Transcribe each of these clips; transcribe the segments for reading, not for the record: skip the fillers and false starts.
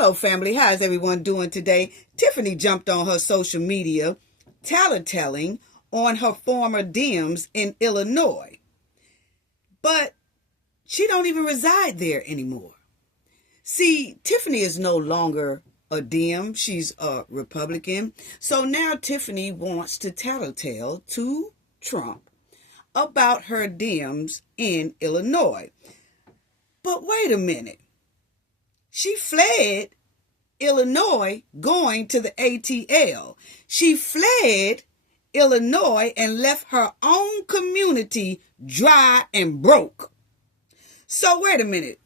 Hello, family. How's everyone doing today? Tiffany jumped on her social media, tattling on her former DMs in Illinois. But she don't even reside there anymore. See, Tiffany is no longer a DM. She's a Republican. So now Tiffany wants to tattletale to Trump about her DMs in Illinois. But wait a minute. She fled Illinois going to the ATL. She fled Illinois and left her own community dry and broke. So wait a minute.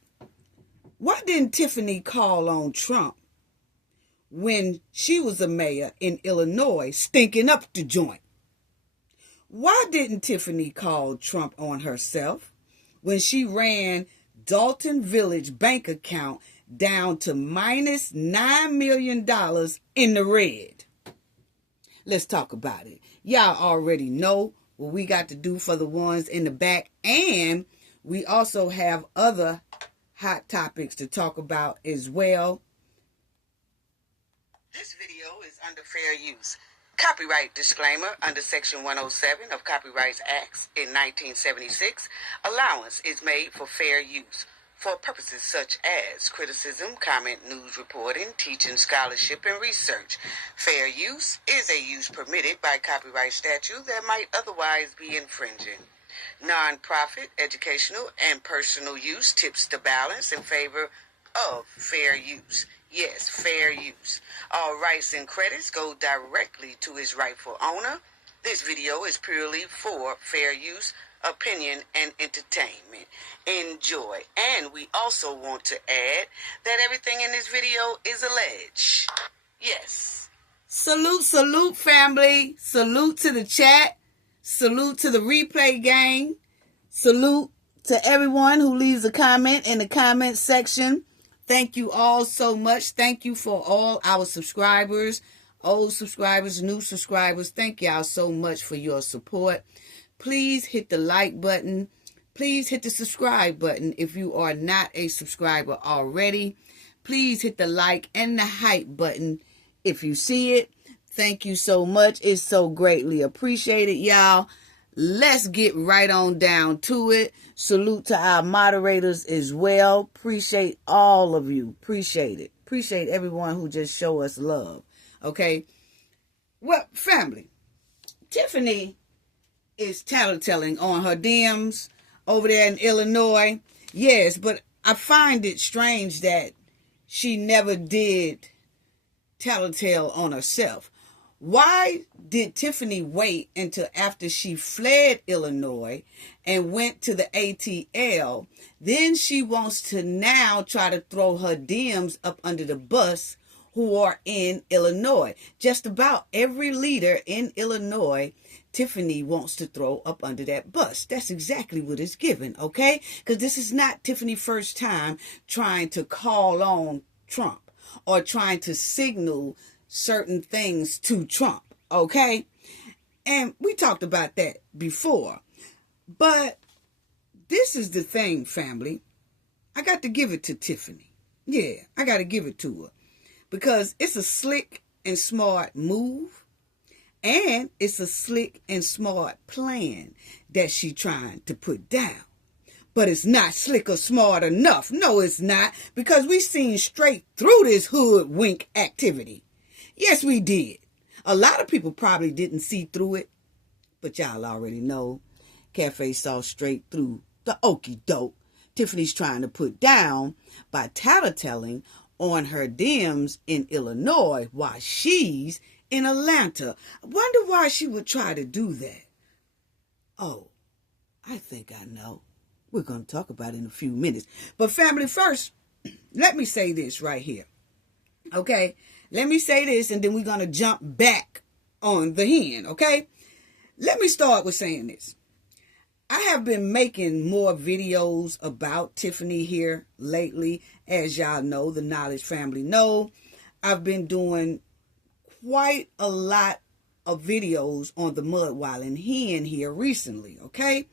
Why didn't Tiffany call on Trump when she was a mayor in Illinois stinking up the joint? Why didn't Tiffany call Trump on herself when she ran Dalton Village bank account down to minus $9 million in the red? Let's talk about it. Y'all already know what we got to do for the ones in the back, and we also have other hot topics to talk about as well. This video is under fair use. Copyright disclaimer under Section 107 of Copyright Acts in 1976. Allowance is made for fair use for purposes such as criticism, comment, news reporting, teaching, scholarship, and research. Fair use is a use permitted by copyright statute that might otherwise be infringing. Non-profit, educational, and personal use tips the balance in favor of fair use. Yes, fair use. All rights and credits go directly to its rightful owner. This video is purely for fair use, opinion, and entertainment. Enjoy. And we also want to add that everything in this video is alleged. Yes. Salute, family. Salute to the chat. Salute to the replay gang. Salute to everyone who leaves a comment in the comment section. Thank you all so much. Thank you for all our subscribers, old subscribers, new subscribers. Thank y'all so much for your support. Please hit the like button. Please hit the subscribe button if you are not a subscriber already. Please hit the like and the hype button if you see it. Thank you so much. It's so greatly appreciated, y'all. Let's get right on down to it. Salute to our moderators as well. Appreciate all of you. Appreciate it. Appreciate everyone who just show us love. Okay? Well, family, Tiffany is tattling on her DMs over there in Illinois. Yes, but I find it strange that she never did tattletale on herself. Why did Tiffany wait until after she fled Illinois and went to the ATL? Then she wants to now try to throw her DMs up under the bus who are in Illinois. Just about every leader in Illinois, Tiffany wants to throw up under that bus. That's exactly what it's given, okay? Because this is not Tiffany's first time trying to call on Trump or trying to signal certain things to Trump, okay? And we talked about that before. But this is the thing, family. I got to give it to Tiffany. Yeah, I got to give it to her. Because it's a slick and smart move. And it's a slick and smart plan that she trying to put down. But it's not slick or smart enough. No, it's not. Because we seen straight through this hoodwink activity. Yes, we did. A lot of people probably didn't see through it, but y'all already know. Cafe saw straight through the okie doke Tiffany's trying to put down by tattling on her DMs in Illinois while she's in Atlanta. I wonder why she would try to do that. Oh, I think I know. We're going to talk about it in a few minutes. But family, first, let me say this right here. Okay? Let me say this, and then we're going to jump back on the hen, okay? Let me start with saying this. I have been making more videos about Tiffany here lately. As y'all know, the Knowledge family know. I've been doing quite a lot of videos on the Mudwallin hen here recently, okay?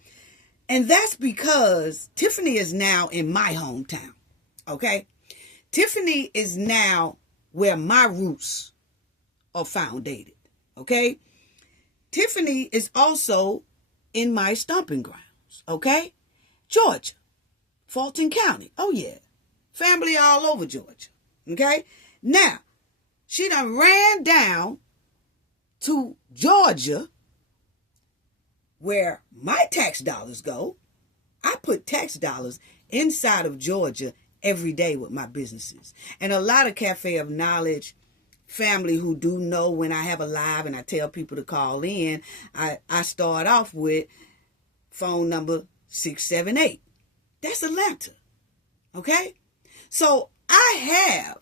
And that's because Tiffany is now in my hometown, okay? Tiffany is now where my roots are founded. Okay? Tiffany is also in my stomping grounds. Okay? Georgia. Fulton County. Oh, yeah. Family all over Georgia. Okay? Now, she done ran down to Georgia where my tax dollars go. I put tax dollars inside of Georgia every day with my businesses. And a lot of Cafe of Knowledge family who do know when I have a live and I tell people to call in, I start off with phone number 678. That's Atlanta. Okay? So I have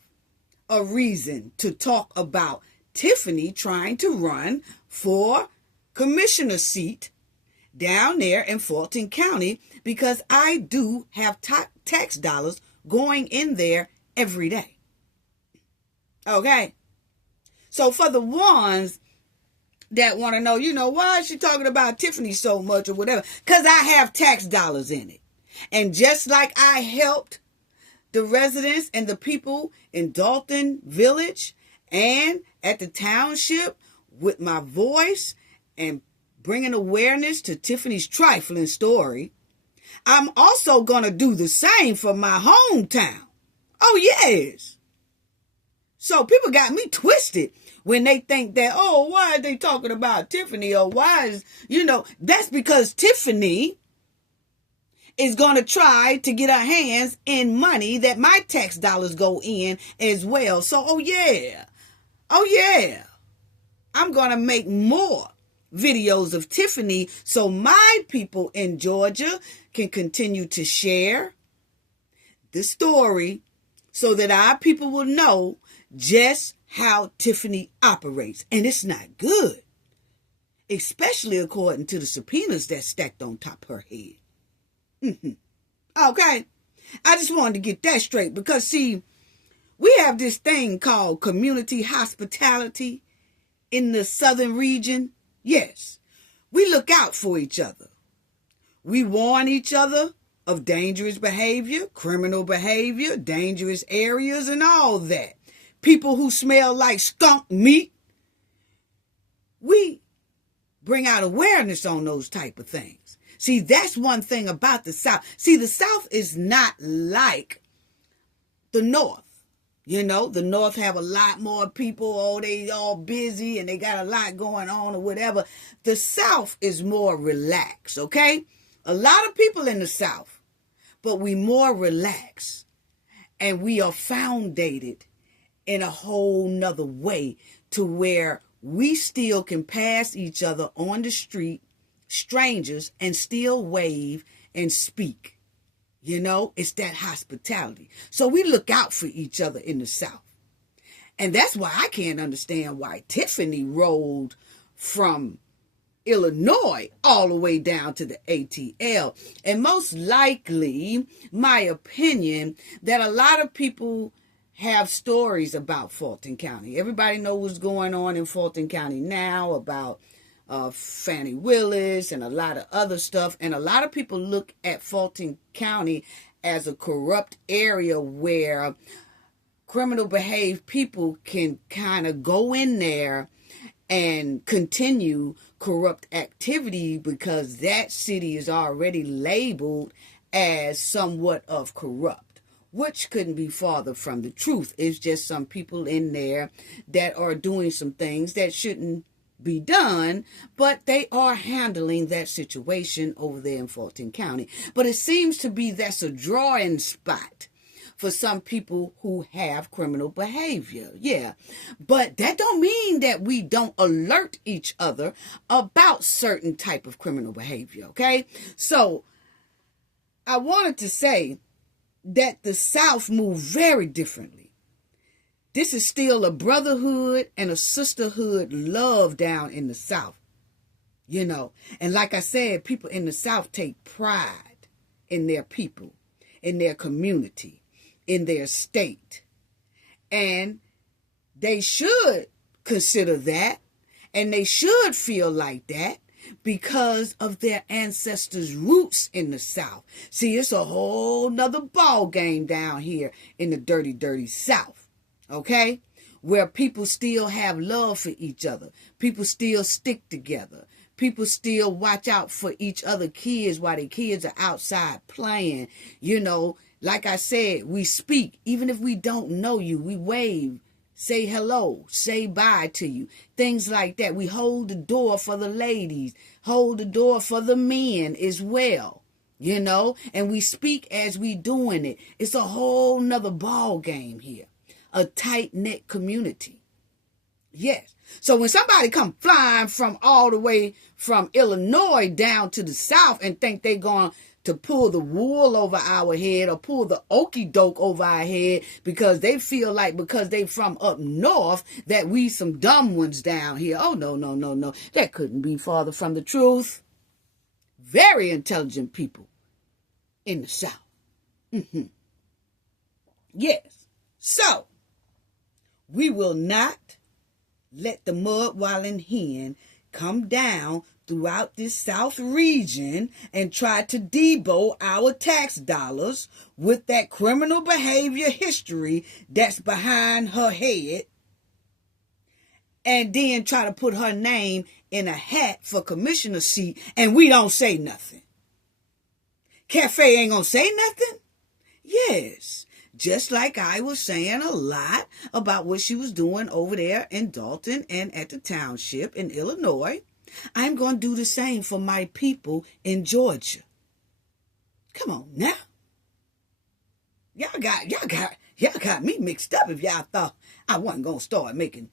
a reason to talk about Tiffany trying to run for commissioner seat down there in Fulton County because I do have tax dollars going in there every day. Okay? So for the ones that want to know, why is she talking about Tiffany so much or whatever? Because I have tax dollars in it. And just like I helped the residents and the people in Dalton Village and at the township with my voice and bringing awareness to Tiffany's trifling story, I'm also going to do the same for my hometown. Oh, yes. So people got me twisted when they think that, why are they talking about Tiffany? Or why is, that's because Tiffany is going to try to get her hands in money that my tax dollars go in as well. So, oh yeah, I'm going to make more videos of Tiffany so my people in Georgia can continue to share the story so that our people will know just how Tiffany operates. And it's not good, especially according to the subpoenas that's stacked on top of her head. Okay. I just wanted to get that straight because, see, we have this thing called community hospitality in the southern region. Yes, we look out for each other. We warn each other of dangerous behavior, criminal behavior, dangerous areas, and all that. People who smell like skunk meat. We bring out awareness on those type of things. See, that's one thing about the South. See, the South is not like the North. The North have a lot more people. They all busy and they got a lot going on or whatever. The South is more relaxed, okay? A lot of people in the South, but we more relaxed. And we are founded in a whole nother way to where we still can pass each other on the street, strangers, and still wave and speak. It's that hospitality. So we look out for each other in the South. And that's why I can't understand why Tiffany rolled from Illinois all the way down to the ATL. And most likely, my opinion, that a lot of people have stories about Fulton County. Everybody knows what's going on in Fulton County now about Fannie Willis and a lot of other stuff. And a lot of people look at Fulton County as a corrupt area where criminal behaved people can kind of go in there and continue corrupt activity because that city is already labeled as somewhat of corrupt, which couldn't be farther from the truth. It's just some people in there that are doing some things that shouldn't be done, but they are handling that situation over there in Fulton County. But it seems to be that's a drawing spot for some people who have criminal behavior. Yeah, but that don't mean that we don't alert each other about certain type of criminal behavior, okay? So I wanted to say that the South moved very differently. This is still a brotherhood and a sisterhood love down in the South, And like I said, people in the South take pride in their people, in their community, in their state. And they should consider that, and they should feel like that, because of their ancestors' roots in the South. See, it's a whole nother ball game down here in the dirty, dirty South, okay? Where people still have love for each other. People still stick together. People still watch out for each other kids while their kids are outside playing. You know, like I said, we speak. Even if we don't know you, we wave, say hello, say bye to you. Things like that. We hold the door for the ladies, hold the door for the men as well. You know, and we speak as we doing it. It's a whole nother ball game here. A tight-knit community. Yes. So when somebody come flying from all the way from Illinois down to the South and think they're going to pull the wool over our head or pull the okie doke over our head because they feel like because they from up north that we some dumb ones down here. Oh, no, no, no, no. That couldn't be farther from the truth. Very intelligent people in the South. Yes. So, we will not let the mud-walling hen come down throughout this South region and try to debo our tax dollars with that criminal behavior history that's behind her head, and then try to put her name in a hat for commissioner seat, and we don't say nothing. Cafe ain't gonna say nothing? Yes. Just like I was saying a lot about what she was doing over there in Dalton and at the township in Illinois, I'm going to do the same for my people in Georgia. Come on now. Y'all got me mixed up if y'all thought I wasn't going to start making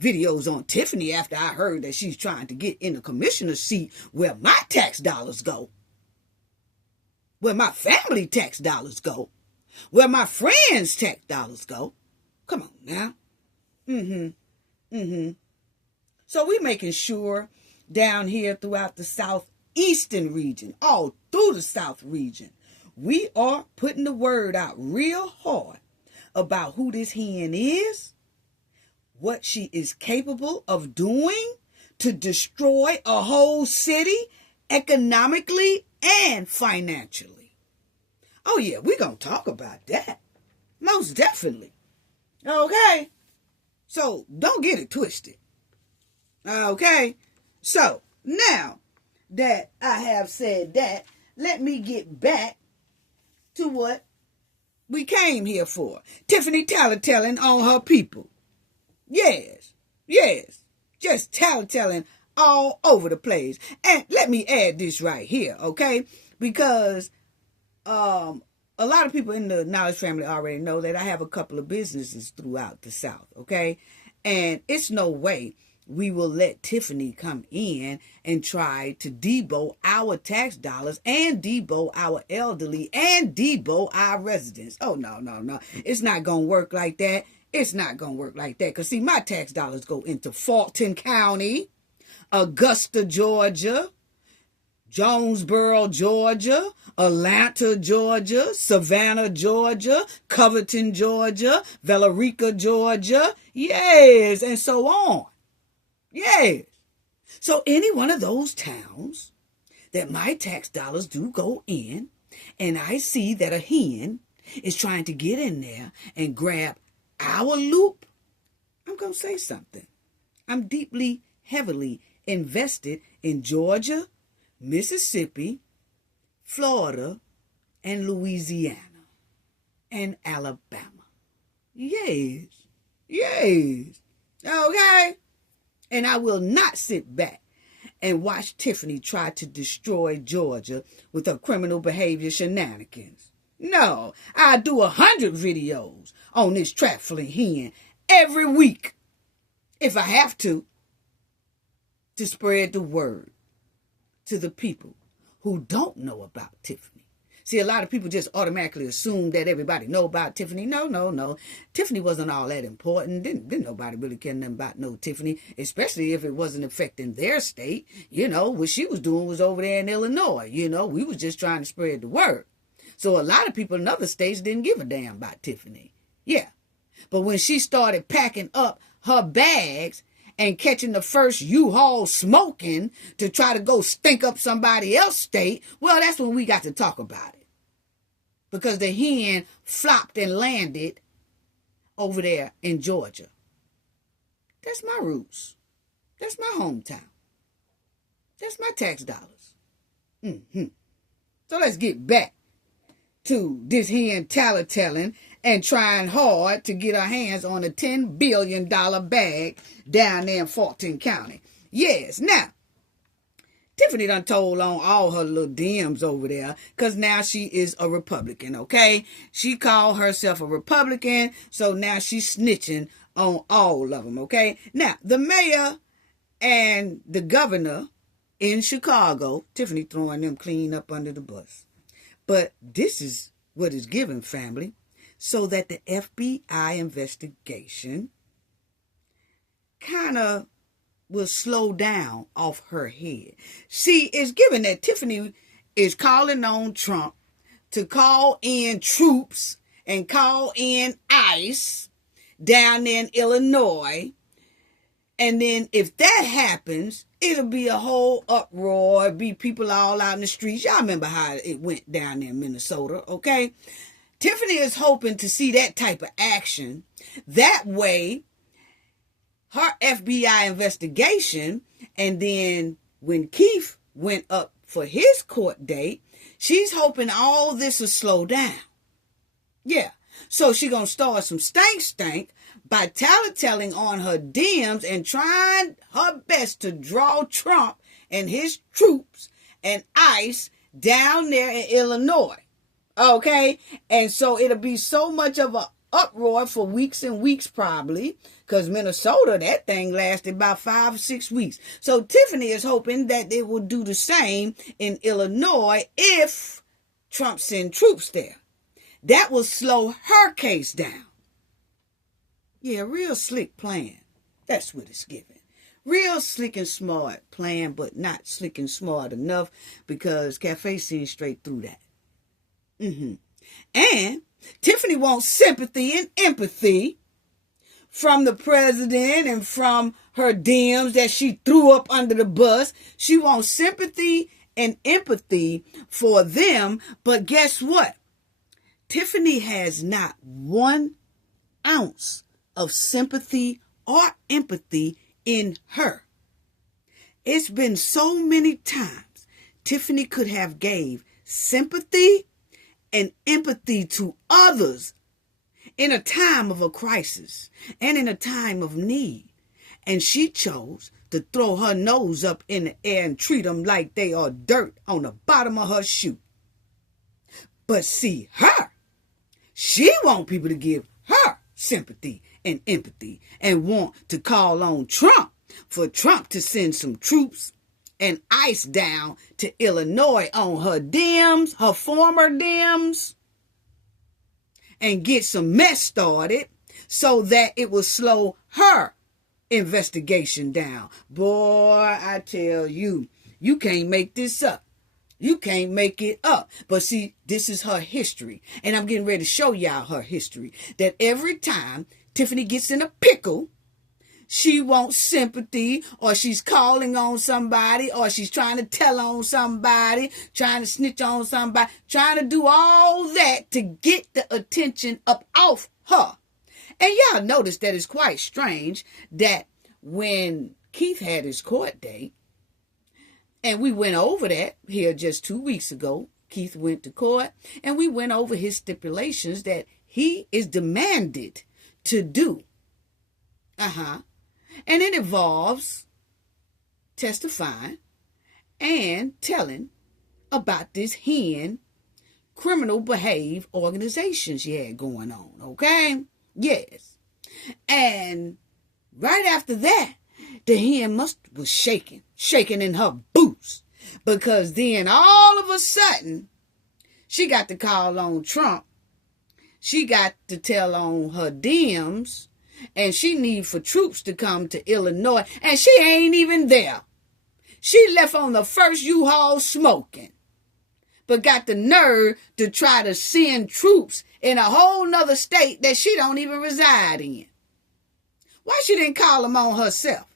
videos on Tiffany after I heard that she's trying to get in the commissioner's seat where my tax dollars go, where my family tax dollars go, where my friends' tax dollars go. Come on now. So we're making sure down here throughout the southeastern region, all through the South region, we are putting the word out real hard about who this hen is, what she is capable of doing to destroy a whole city economically and financially. Oh, yeah, we're going to talk about that. Most definitely. Okay? So, don't get it twisted. Okay? So, now that I have said that, let me get back to what we came here for. Tiffany tattletelling on her people. Yes. Just tattletelling all over the place. And let me add this right here, okay? Because a lot of people in the Knowledge family already know that I have a couple of businesses throughout the South, okay? And it's no way we will let Tiffany come in and try to debo our tax dollars and debo our elderly and debo our residents. Oh, no. It's not going to work like that. It's not going to work like that. Because, see, my tax dollars go into Fulton County, Augusta, Georgia, Jonesboro, Georgia, Atlanta, Georgia, Savannah, Georgia, Covington, Georgia, Villarica, Georgia. Yes, and so on. Yes. So any one of those towns that my tax dollars do go in, and I see that a hen is trying to get in there and grab our loop, I'm going to say something. I'm deeply, heavily invested in Georgia, Mississippi, Florida, and Louisiana, and Alabama. Yes. Okay? And I will not sit back and watch Tiffany try to destroy Georgia with her criminal behavior shenanigans. No, I do 100 videos on this trifling hen every week, if I have to spread the word to the people who don't know about Tiffany. See, a lot of people just automatically assume that everybody know about Tiffany. No. Tiffany wasn't all that important. Didn't nobody really care nothing about no Tiffany, especially if it wasn't affecting their state. You know, what she was doing was over there in Illinois. You know, we was just trying to spread the word. So a lot of people in other states didn't give a damn about Tiffany. Yeah. But when she started packing up her bags and catching the first U-Haul smoking to try to go stink up somebody else's state, well, that's when we got to talk about it. Because the hen flopped and landed over there in Georgia. That's my roots. That's my hometown. That's my tax dollars. So let's get back to this hen tattling and trying hard to get her hands on a $10 billion bag down there in Fulton County. Yes, now, Tiffany done told on all her little DMs over there because now she is a Republican, okay? She called herself a Republican, so now she's snitching on all of them, okay? Now, the mayor and the governor in Chicago, Tiffany throwing them clean up under the bus. But this is what is given, family, so that the FBI investigation kind of will slow down off her head. See, it's given that Tiffany is calling on Trump to call in troops and call in ICE down there in Illinois. And then if that happens, it'll be a whole uproar. It'll be people all out in the streets. Y'all remember how it went down there in Minnesota, okay? Tiffany is hoping to see that type of action. That way, her FBI investigation, and then when Keith went up for his court date, she's hoping all this will slow down. Yeah. So she gonna start some stank by telling on her DMs and trying her best to draw Trump and his troops and ICE down there in Illinois. Okay? And so it'll be so much of an uproar for weeks and weeks probably, because Minnesota, that thing lasted about 5 or 6 weeks. So Tiffany is hoping that it will do the same in Illinois if Trump sends troops there. That will slow her case down. Yeah, real slick plan. That's what it's given. Real slick and smart plan, but not slick and smart enough because Cafe seen straight through that. And Tiffany wants sympathy and empathy from the president and from her DMs that she threw up under the bus. She wants sympathy and empathy for them. But guess what? Tiffany has not 1 ounce of sympathy or empathy in her. It's been so many times Tiffany could have gave sympathy and empathy to others in a time of a crisis and in a time of need. And she chose to throw her nose up in the air and treat them like they are dirt on the bottom of her shoe. But see, she want people to give her sympathy and empathy and want to call on Trump for Trump to send some troops and ICE down to Illinois on her DMs, her former DMs, and get some mess started so that it will slow her investigation down. Boy, I tell you, you can't make this up. You can't make it up. But see, this is her history. And I'm getting ready to show y'all her history. That every time Tiffany gets in a pickle, she wants sympathy, or she's calling on somebody, or she's trying to tell on somebody, trying to snitch on somebody, trying to do all that to get the attention up off her. And y'all notice that it's quite strange that when Keith had his court date, and we went over that here just 2 weeks ago. Keith went to court, and we went over his stipulations that he is demanded to do. And it involves testifying and telling about this hen criminal behave organization she had going on, okay? Yes. And right after that, the hen was shaking in her boots, because then all of a sudden she got to call on Trump. She got to tell on her DMs, and she need for troops to come to Illinois, and she ain't even there. She left on the first U-Haul smoking, but got the nerve to try to send troops in a whole nother state that she don't even reside in. Why she didn't call them on herself?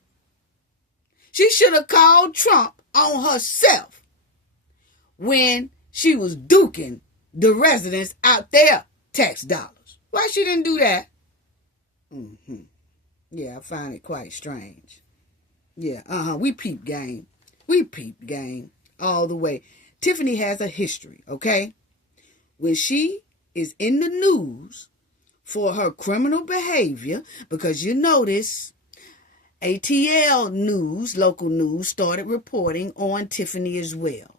She should have called Trump on herself when she was duking the residents out their tax dollars. Why she didn't do that? Yeah, I find it quite strange. Yeah, we peep game. We peep game all the way. Tiffany has a history, okay? When she is in the news for her criminal behavior, because you notice ATL News, local news, started reporting on Tiffany as well,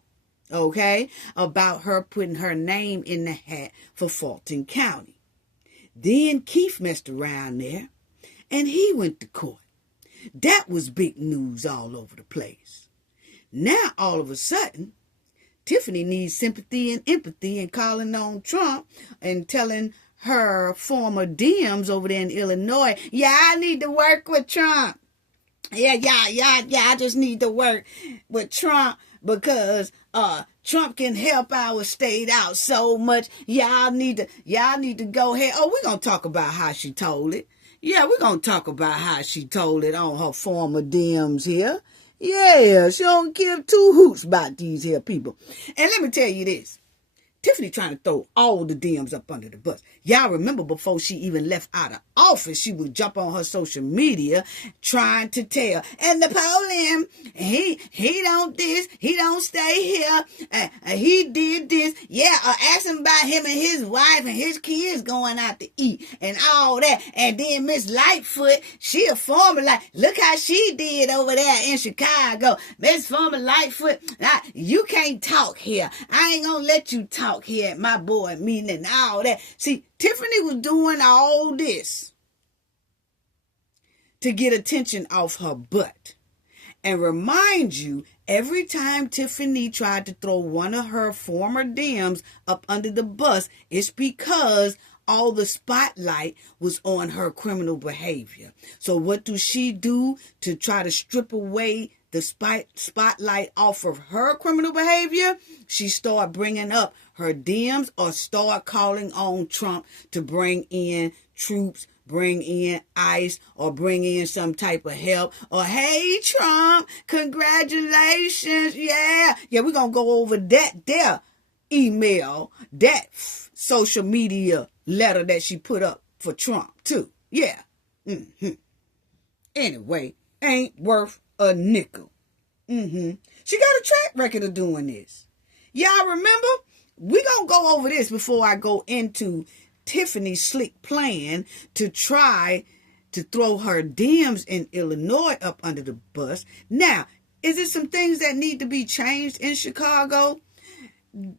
okay, about her putting her name in the hat for Fulton County. Then Keith messed around there, and he went to court. That was big news all over the place. Now, all of a sudden, Tiffany needs sympathy and empathy and calling on Trump and telling her former DMs over there in Illinois, yeah, I need to work with Trump. Yeah, I just need to work with Trump because Trump can help our state out so much. Y'all need to go ahead. Oh, we're going to talk about how she told it. Yeah, we're going to talk about how she told it on her former DMs here. Yeah, she don't give two hoots about these here people. And let me tell you this. Tiffany trying to throw all the DMs up under the bus. Y'all remember before she even left out of office, she would jump on her social media trying to tell. And the polling, he don't this, he don't stay here, he did this. Yeah, ask him about him and his wife and his kids going out to eat and all that. And then Miss Lightfoot, she a former look how she did over there in Chicago. Miss former Lightfoot, you can't talk here. I ain't gonna let you talk here at my board meeting and all that. See, Tiffany was doing all this to get attention off her butt. And remind you, every time Tiffany tried to throw one of her former DMs up under the bus, it's because all the spotlight was on her criminal behavior. So what does she do to try to strip away the spotlight off of her criminal behavior? She start bringing up her DMs or start calling on Trump to bring in troops, bring in ICE, or bring in some type of help. Or, hey, Trump, congratulations. Yeah, we're going to go over that email, that social media letter that she put up for Trump, too. Yeah. Anyway, ain't worth a nickel. She got a track record of doing this. Y'all remember? We're going to go over this before I go into Tiffany's slick plan to try to throw her DMs in Illinois up under the bus. Now, is it some things that need to be changed in Chicago?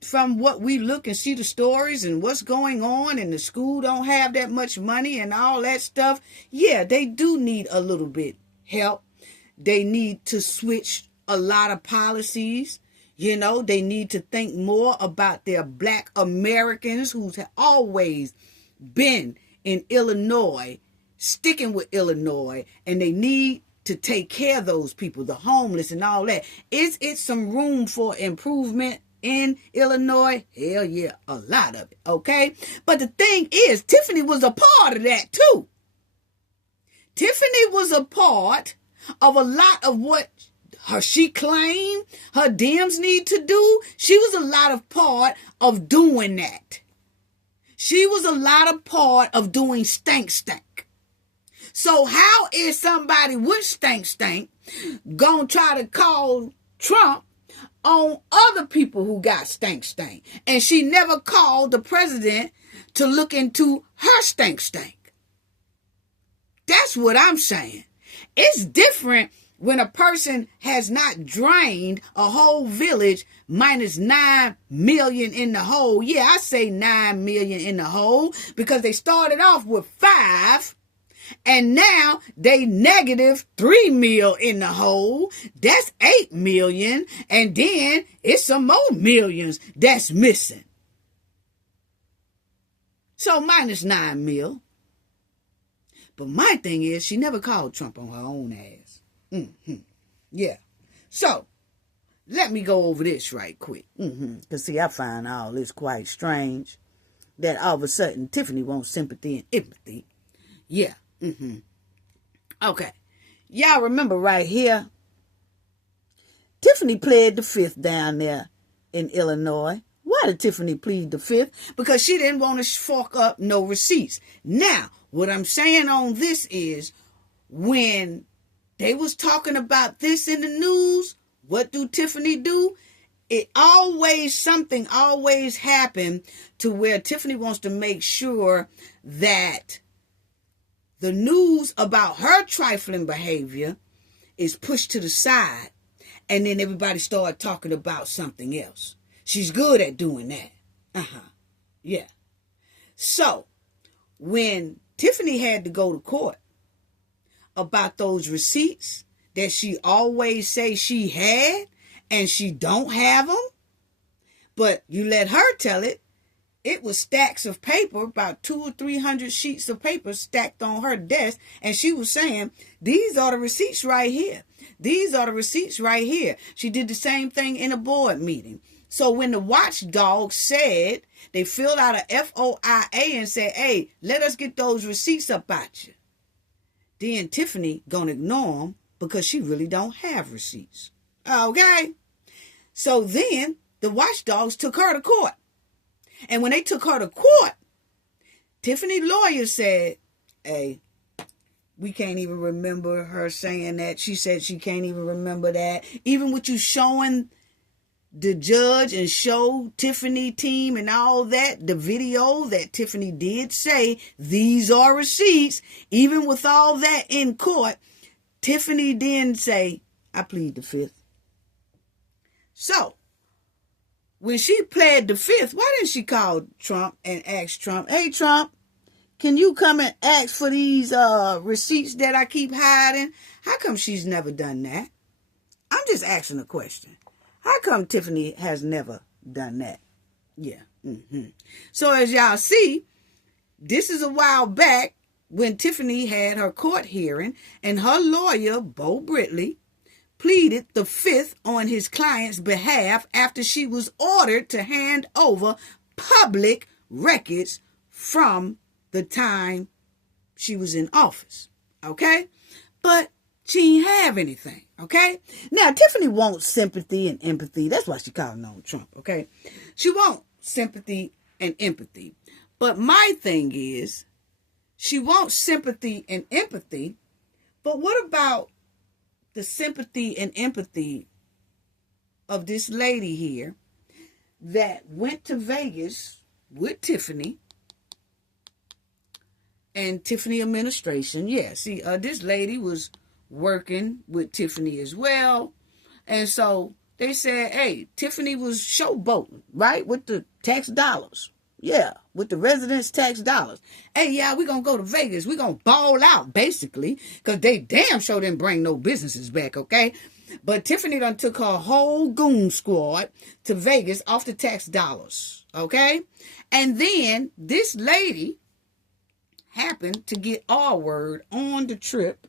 From what we look and see the stories and what's going on, and the school don't have that much money and all that stuff. Yeah, they do need a little bit help. They need to switch a lot of policies. You know, they need to think more about their Black Americans who's always been in Illinois, sticking with Illinois, and they need to take care of those people, the homeless and all that. Is it some room for improvement in Illinois? Hell yeah, a lot of it, okay? But the thing is, Tiffany was a part of that too. Tiffany was a part of a lot of what she claimed her DMs need to do. She was a lot of part of doing that. She was a lot of part of doing stank. So how is somebody with stank gonna try to call Trump on other people who got stank? And she never called the president to look into her stank. That's what I'm saying. It's different when a person has not drained a whole village minus 9 million in the hole. Yeah, I say 9 million in the hole because they started off with 5 and now they negative 3 mil in the hole. That's 8 million. And then it's some more millions that's missing. So minus 9 mil. But my thing is, she never called Trump on her own ass. Yeah. So, let me go over this right quick. Because, see, I find all this quite strange. That all of a sudden, Tiffany wants sympathy and empathy. Yeah. Okay. Y'all remember right here, Tiffany pled the fifth down there in Illinois. Why did Tiffany plead the fifth? Because she didn't want to fork up no receipts. Now, what I'm saying on this is, when they was talking about this in the news, what do Tiffany do? Something always happened to where Tiffany wants to make sure that the news about her trifling behavior is pushed to the side, and then everybody start talking about something else. She's good at doing that. Yeah. So, when Tiffany had to go to court about those receipts that she always say she had, and she don't have them, but you let her tell it, it was stacks of paper, about 200 or 300 sheets of paper stacked on her desk, and she was saying, these are the receipts right here. These are the receipts right here. She did the same thing in a board meeting. So when the watchdog said, they filled out a FOIA and said, hey, let us get those receipts up at you, then Tiffany gonna ignore them because she really don't have receipts. Okay? So then the watchdogs took her to court. And when they took her to court, Tiffany's lawyer said, hey, we can't even remember her saying that. She said she can't even remember that. Even with you showing the judge and show Tiffany team and all that, the video that Tiffany did say, these are receipts. Even with all that in court, Tiffany didn't say, I plead the fifth. So, when she pled the fifth, why didn't she call Trump and ask Trump, hey, Trump, can you come and ask for these receipts that I keep hiding? How come she's never done that? I'm just asking a question. How come Tiffany has never done that? Yeah. So as y'all see, this is a while back when Tiffany had her court hearing, and her lawyer, Bo Britley, pleaded the fifth on his client's behalf after she was ordered to hand over public records from the time she was in office. Okay? But she didn't have anything. Okay? Now, Tiffany wants sympathy and empathy. That's why she calling on Trump. Okay? She wants sympathy and empathy. But my thing is, she wants sympathy and empathy, but what about the sympathy and empathy of this lady here that went to Vegas with Tiffany and Tiffany administration? Yeah, see, this lady was working with Tiffany as well. And so they said, hey, Tiffany was showboating, right? With the tax dollars. Yeah, with the residents' tax dollars. Hey, yeah, we're going to go to Vegas. We're going to ball out, basically, because they damn sure didn't bring no businesses back, okay? But Tiffany done took her whole goon squad to Vegas off the tax dollars, okay? And then this lady happened to get our word on the trip,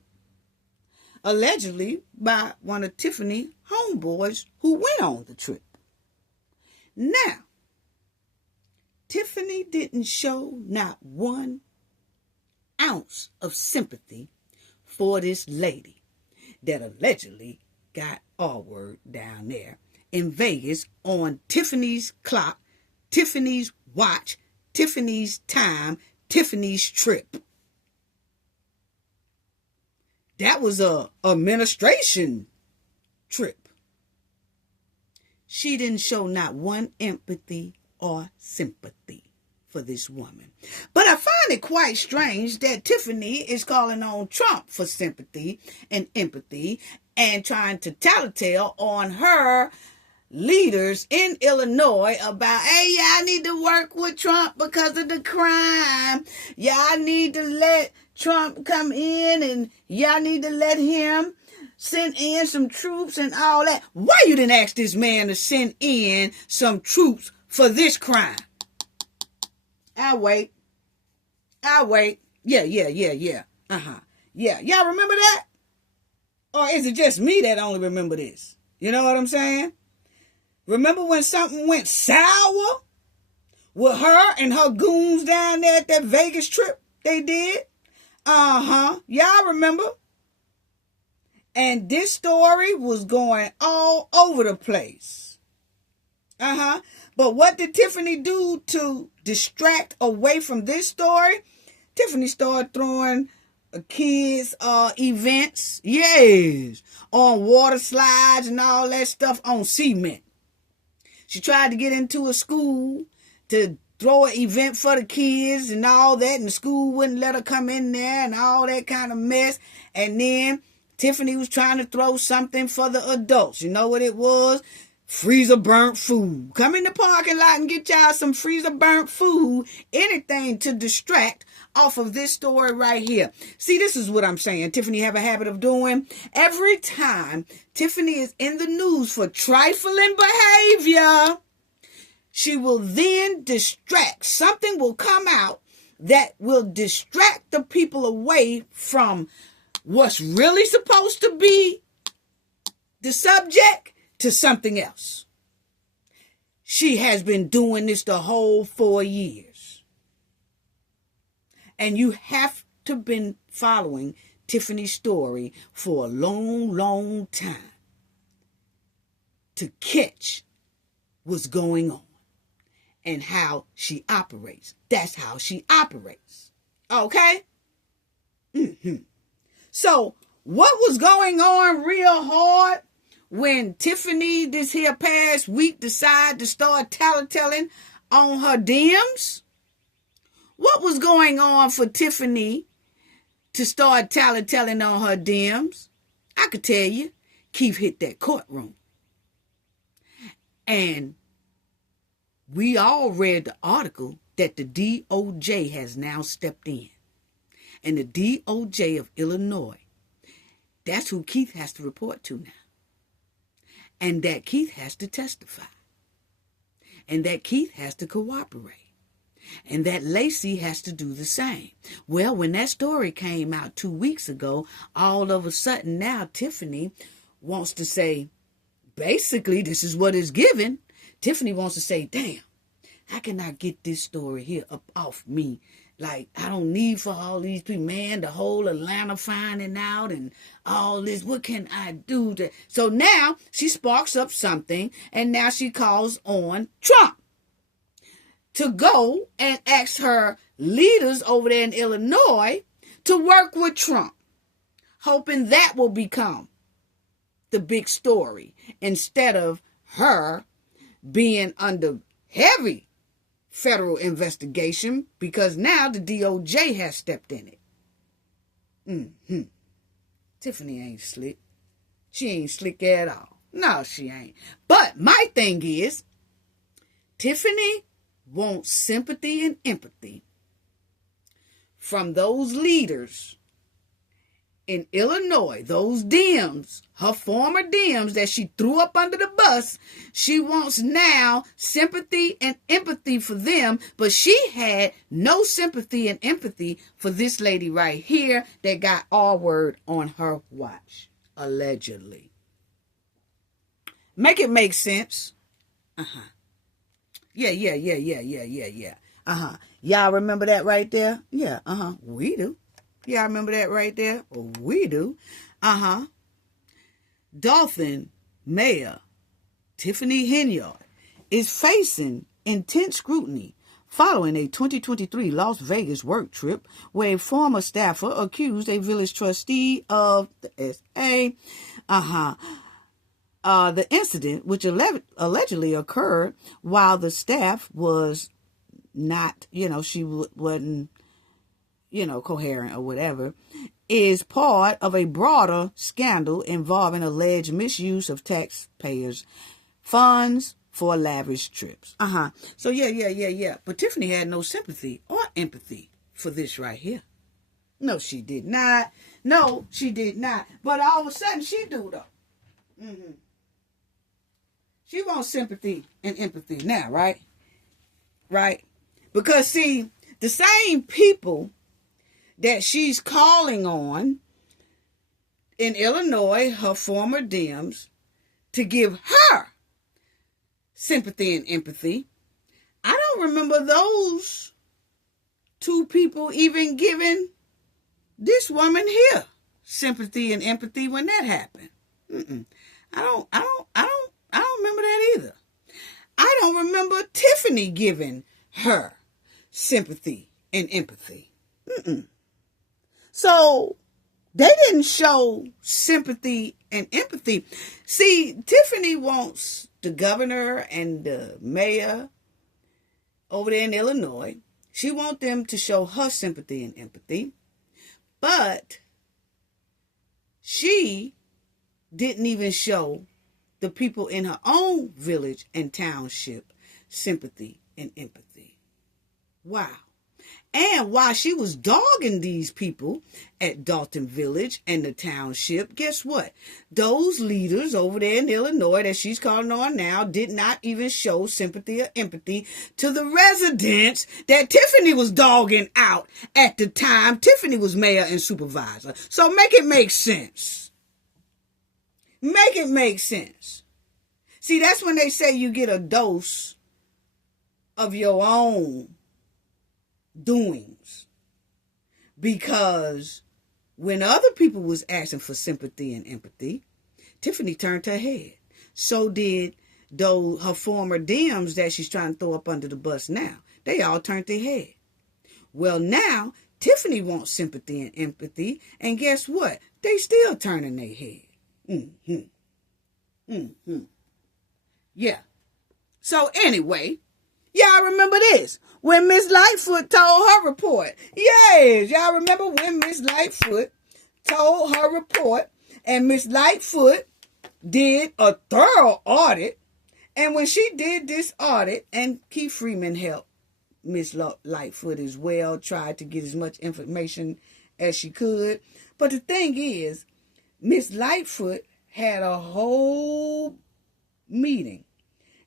allegedly by one of Tiffany's homeboys who went on the trip. Now, Tiffany didn't show not 1 ounce of sympathy for this lady that allegedly got our word down there in Vegas on Tiffany's clock, Tiffany's watch, Tiffany's time, Tiffany's trip. That was a administration trip. She didn't show not 1 empathy or sympathy for this woman. But I find it quite strange that Tiffany is calling on Trump for sympathy and empathy and trying to tattletale on her leaders in Illinois about, hey, y'all need to work with Trump because of the crime. Y'all need to let Trump come in and y'all need to let him send in some troops and all that. Why you didn't ask this man to send in some troops for this crime? I'll wait. Yeah. Yeah, y'all remember that? Or is it just me that only remember this? You know what I'm saying? Remember when something went sour with her and her goons down there at that Vegas trip they did? Y'all remember? And this story was going all over the place. But what did Tiffany do to distract away from this story? Tiffany started throwing kids events, yes, on water slides and all that stuff on cement. She tried to get into a school to throw an event for the kids and all that, and the school wouldn't let her come in there and all that kind of mess. And then Tiffany was trying to throw something for the adults. You know what it was? Freezer burnt food. Come in the parking lot and get y'all some freezer burnt food. Anything to distract off of this story right here. See, this is what I'm saying. Tiffany have a habit of doing. Every time Tiffany is in the news for trifling behavior, she will then distract. Something will come out that will distract the people away from what's really supposed to be the subject to something else. She has been doing this the whole 4 years. And you have to been following Tiffany's story for a long, long time to catch what's going on and how she operates. That's how she operates. Okay? So, what was going on real hard when Tiffany this here past week decided to start tattling on her DMs? What was going on for Tiffany to start tattling on her DMs? I could tell you, Keith hit that courtroom. And we all read the article that the DOJ has now stepped in. And the DOJ of Illinois, that's who Keith has to report to now. And that Keith has to testify. And that Keith has to cooperate. And that Lacey has to do the same. Well, when that story came out 2 weeks ago, all of a sudden now Tiffany wants to say, basically, this is what is given. Tiffany wants to say, damn, how can I get this story here up off me? Like, I don't need for all these people, man, the whole Atlanta finding out and all this. What can I do to... So now she sparks up something, and now she calls on Trump to go and ask her leaders over there in Illinois to work with Trump, hoping that will become the big story instead of her being under heavy federal investigation, because now the DOJ has stepped in it. Tiffany ain't slick. She ain't slick at all. No, she ain't. But my thing is, Tiffany wants sympathy and empathy from those leaders in Illinois, those Dems, her former Dems that she threw up under the bus. She wants now sympathy and empathy for them, but she had no sympathy and empathy for this lady right here that got R-word on her watch, allegedly. Make it make sense. Yeah. Y'all remember that right there? Yeah, we do. Yeah, I remember that right there. We do. Dolphin Mayor Tiffany Henyard is facing intense scrutiny following a 2023 Las Vegas work trip where a former staffer accused a village trustee of the SA. The incident, which allegedly occurred while the staff was not, she wasn't, coherent or whatever, is part of a broader scandal involving alleged misuse of taxpayers' funds for lavish trips. So yeah. But Tiffany had no sympathy or empathy for this right here. No, she did not. But all of a sudden she do though. She wants sympathy and empathy now, right? Right? Because see, the same people that she's calling on in Illinois, her former Dems, to give her sympathy and empathy. I don't remember those two people even giving this woman here sympathy and empathy when that happened. I don't remember that either. I don't remember Tiffany giving her sympathy and empathy. So they didn't show sympathy and empathy. See, Tiffany wants the governor and the mayor over there in Illinois. She wants them to show her sympathy and empathy. But she didn't even show the people in her own village and township sympathy and empathy. Wow. And while she was dogging these people at Dalton Village and the township, guess what? Those leaders over there in Illinois that she's calling on now did not even show sympathy or empathy to the residents that Tiffany was dogging out at the time Tiffany was mayor and supervisor. So make it make sense. Make it make sense. See, that's when they say you get a dose of your own doings, because when other people was asking for sympathy and empathy, Tiffany turned her head. So did those her former DMs that she's trying to throw up under the bus now. They all turned their head. Well, now Tiffany wants sympathy and empathy, and guess what? They still turning their head. Yeah. So anyway, y'all remember this? When Miss Lightfoot told her report. Yes, y'all remember when Miss Lightfoot told her report, and Miss Lightfoot did a thorough audit. And when she did this audit, and Keith Freeman helped Miss Lightfoot as well, tried to get as much information as she could. But the thing is, Miss Lightfoot had a whole meeting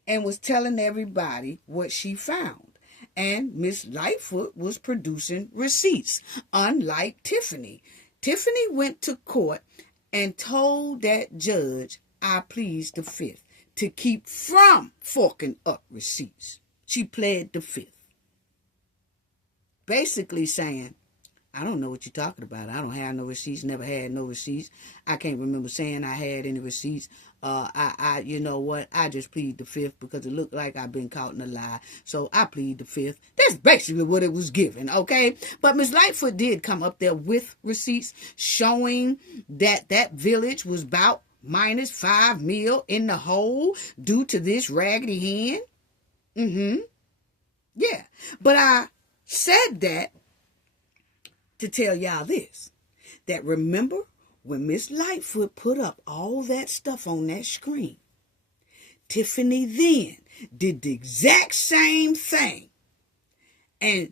and was telling everybody what she found. And Miss Lightfoot was producing receipts, unlike Tiffany. Tiffany went to court and told that judge, I plead the fifth, to keep from forking up receipts. She pled the fifth. Basically saying, I don't know what you're talking about. I don't have no receipts, never had no receipts. I can't remember saying I had any receipts. You know what? I just plead the fifth because it looked like I've been caught in a lie. So I plead the fifth. That's basically what it was given, okay? But Miss Lightfoot did come up there with receipts showing that that village was about minus $5 million in the hole due to this Raggedy Hen. Yeah. But I said that to tell y'all this, that remember when Miss Lightfoot put up all that stuff on that screen, Tiffany then did the exact same thing. And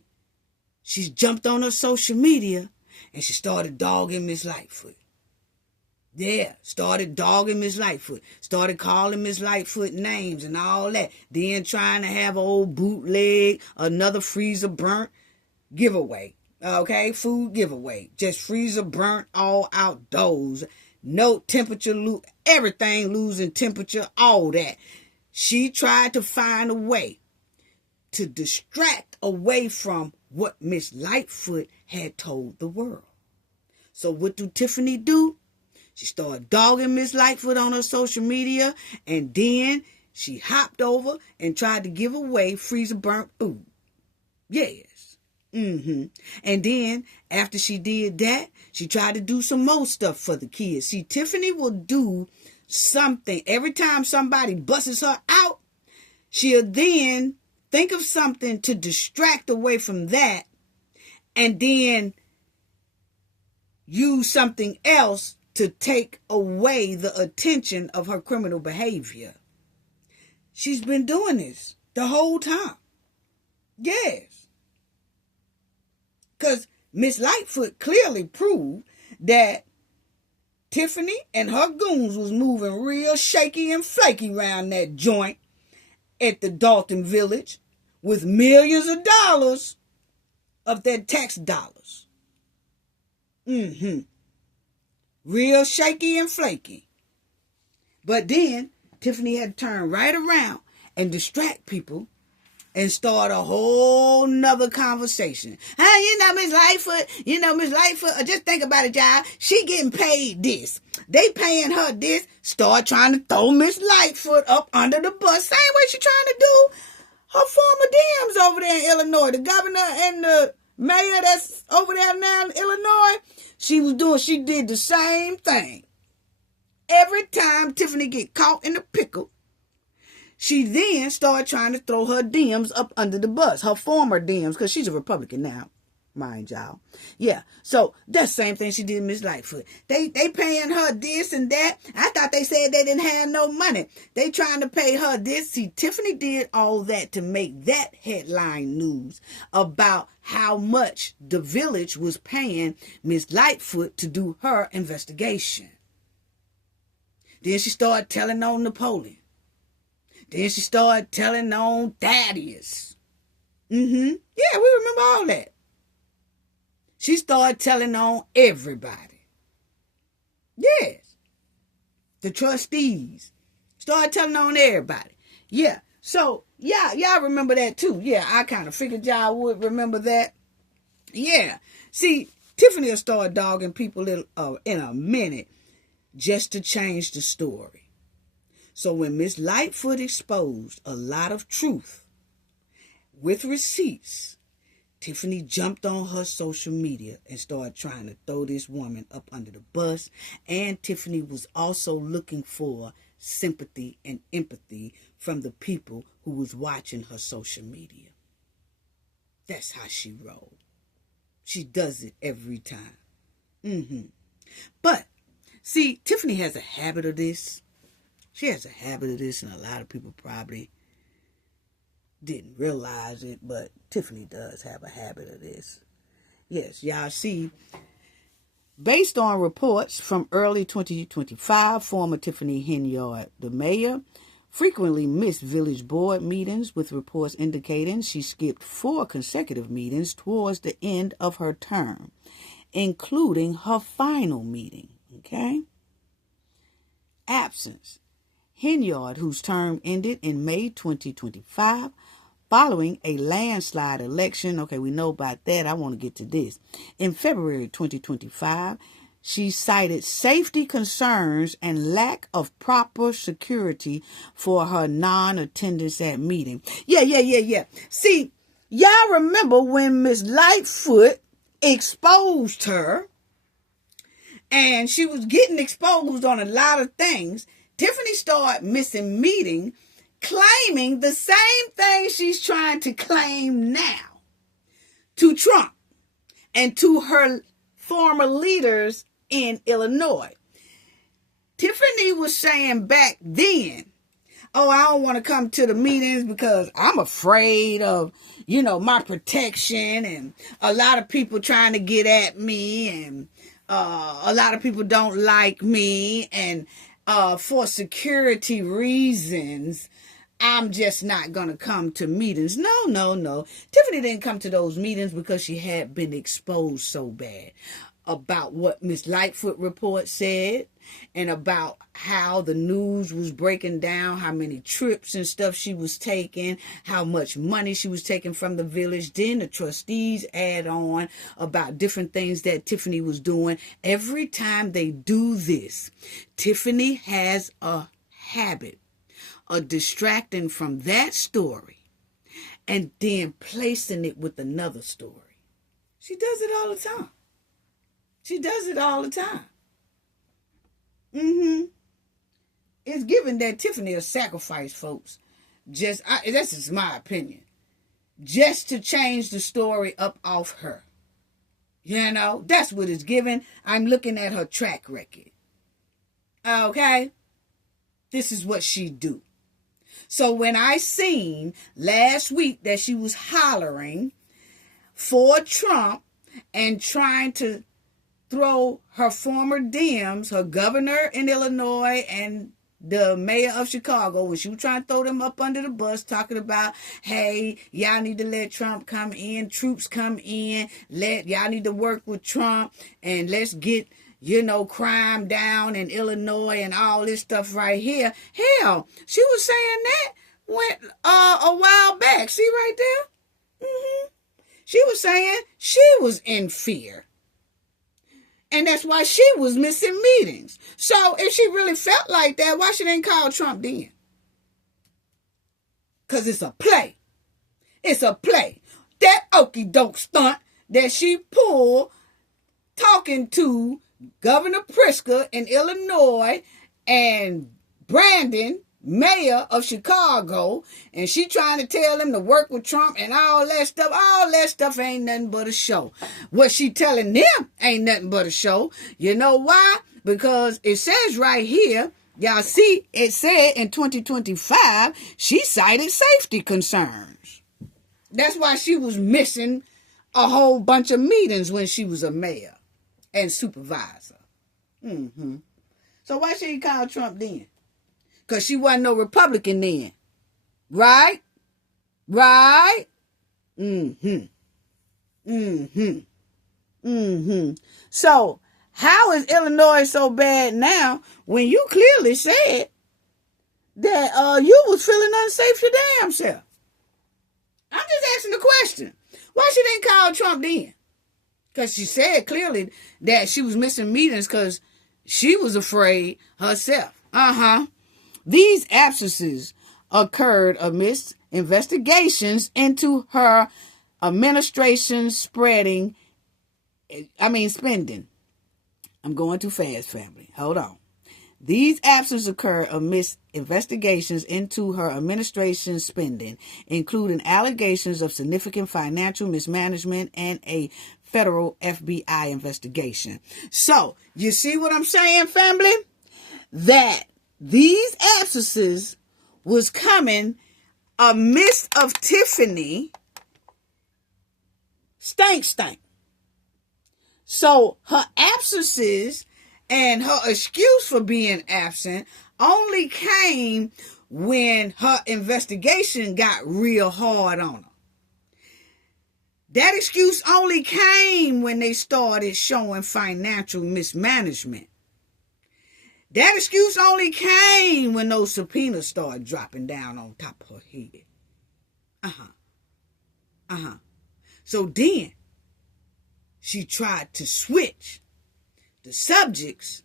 she jumped on her social media and she started dogging Miss Lightfoot. Yeah, started dogging Miss Lightfoot. Started calling Miss Lightfoot names and all that. Then trying to have an old bootleg, another freezer burnt giveaway. Okay, food giveaway. Just freezer burnt all outdoors. No temperature, everything losing temperature, all that. She tried to find a way to distract away from what Miss Lightfoot had told the world. So what do Tiffany do? She started dogging Miss Lightfoot on her social media, and then she hopped over and tried to give away freezer burnt food. Yes. And then after she did that, she tried to do some more stuff for the kids. See, Tiffany will do something every time somebody busts her out. She'll then think of something to distract away from that, and then use something else to take away the attention of her criminal behavior. She's been doing this the whole time. Yes. Because Miss Lightfoot clearly proved that Tiffany and her goons was moving real shaky and flaky around that joint at the Dalton Village with millions of dollars of their tax dollars. Real shaky and flaky. But then Tiffany had to turn right around and distract people and start a whole nother conversation. Miss Lightfoot, just think about it, y'all. She getting paid this. They paying her this. Start trying to throw Miss Lightfoot up under the bus. Same way she trying to do her former DMs over there in Illinois. The governor and the mayor that's over there now in Illinois, she did the same thing. Every time Tiffany get caught in a pickle, she then started trying to throw her DMs up under the bus. Her former DMs, because she's a Republican now, mind y'all. Yeah, so that's the same thing she did Miss Lightfoot. They paying her this and that. I thought they said they didn't have no money. They trying to pay her this. See, Tiffany did all that to make that headline news about how much the village was paying Miss Lightfoot to do her investigation. Then she started telling on Napoleon. Then she started telling on Thaddeus. Yeah, we remember all that. She started telling on everybody. Yes. The trustees. Started telling on everybody. Yeah. So, yeah, y'all remember that too. Yeah, I kind of figured y'all would remember that. Yeah. See, Tiffany will start dogging people in a minute just to change the story. So when Miss Lightfoot exposed a lot of truth with receipts, Tiffany jumped on her social media and started trying to throw this woman up under the bus. And Tiffany was also looking for sympathy and empathy from the people who was watching her social media. That's how she rolled. She does it every time. But, see, Tiffany has a habit of this. She has a habit of this, and a lot of people probably didn't realize it, but Tiffany does have a habit of this. Yes, y'all see, based on reports from early 2025, former Tiffany Henyard, the mayor, frequently missed village board meetings, with reports indicating she skipped 4 consecutive meetings towards the end of her term, including her final meeting. Okay? Absence. Henyard, whose term ended in May 2025, following a landslide election. Okay, we know about that. I want to get to this. In February 2025, she cited safety concerns and lack of proper security for her non-attendance at meeting. Yeah. See, y'all remember when Miss Lightfoot exposed her, and she was getting exposed on a lot of things. Tiffany started missing meetings, claiming the same thing she's trying to claim now to Trump and to her former leaders in Illinois. Tiffany was saying back then, I don't want to come to the meetings because I'm afraid of, my protection, and a lot of people trying to get at me, and a lot of people don't like me, and for security reasons, I'm just not going to come to meetings. No. Tiffany didn't come to those meetings because she had been exposed so bad about what Miss Lightfoot report said, and about how the news was breaking down, how many trips and stuff she was taking, how much money she was taking from the village. Then the trustees add on about different things that Tiffany was doing. Every time they do this, Tiffany has a habit of distracting from that story and then placing it with another story. She does it all the time. It's given that Tiffany a sacrifice, folks. That's just my opinion. Just to change the story up off her. That's what it's given. I'm looking at her track record. Okay? This is what she do. So when I seen last week that she was hollering for Trump and trying to throw her former DMs, her governor in Illinois and the mayor of Chicago, when she was trying to throw them up under the bus, talking about, hey, y'all need to let Trump come in, troops come in, y'all need to work with Trump, and let's get, crime down in Illinois and all this stuff right here. Hell, she was saying that went a while back. See right there? She was saying she was in fear. And that's why she was missing meetings. So if she really felt like that, why she didn't call Trump then? Because it's a play. It's a play. That okie doke stunt that she pulled talking to Governor Pritzker in Illinois and Brandon, mayor of Chicago, and she trying to tell him to work with Trump and all that stuff ain't nothing but a show. What she telling them ain't nothing but a show. You know why? Because it says right here, y'all see, it said in 2025, she cited safety concerns. That's why she was missing a whole bunch of meetings when she was a mayor and supervisor. So why she didn't call Trump then? Because she wasn't no Republican then. Right? Right? So, how is Illinois so bad now when you clearly said that you was feeling unsafe your damn self? I'm just asking the question. Why she didn't call Trump then? Because she said clearly that she was missing meetings because she was afraid herself. These absences occurred amidst investigations into her administration's spending. I'm going too fast, family. Hold on. These absences occur amidst investigations into her administration's spending, including allegations of significant financial mismanagement and a federal FBI investigation. So, you see what I'm saying, family? That these absences was coming amidst of Tiffany stank. So her absences and her excuse for being absent only came when her investigation got real hard on her. That excuse only came when they started showing financial mismanagement. That excuse only came when those subpoenas started dropping down on top of her head. So then, she tried to switch the subjects,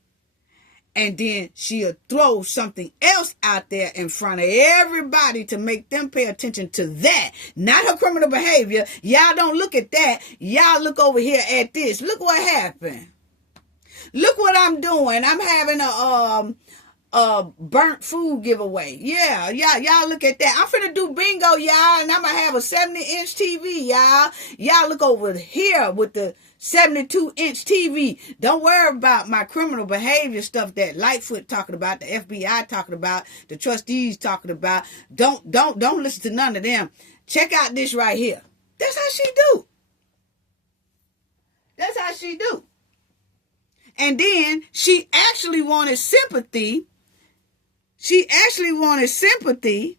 and then she'll throw something else out there in front of everybody to make them pay attention to that. Not her criminal behavior. Y'all don't look at that. Y'all look over here at this. Look what happened. Look what I'm doing. I'm having a burnt food giveaway. Yeah, y'all look at that. I'm finna do bingo, y'all, and I'm gonna have a 70-inch TV, y'all. Y'all look over here with the 72-inch TV. Don't worry about my criminal behavior stuff that Lightfoot talking about, the FBI talking about, the trustees talking about. Don't listen to none of them. Check out this right here. That's how she do. That's how she do. And then she actually wanted sympathy. She actually wanted sympathy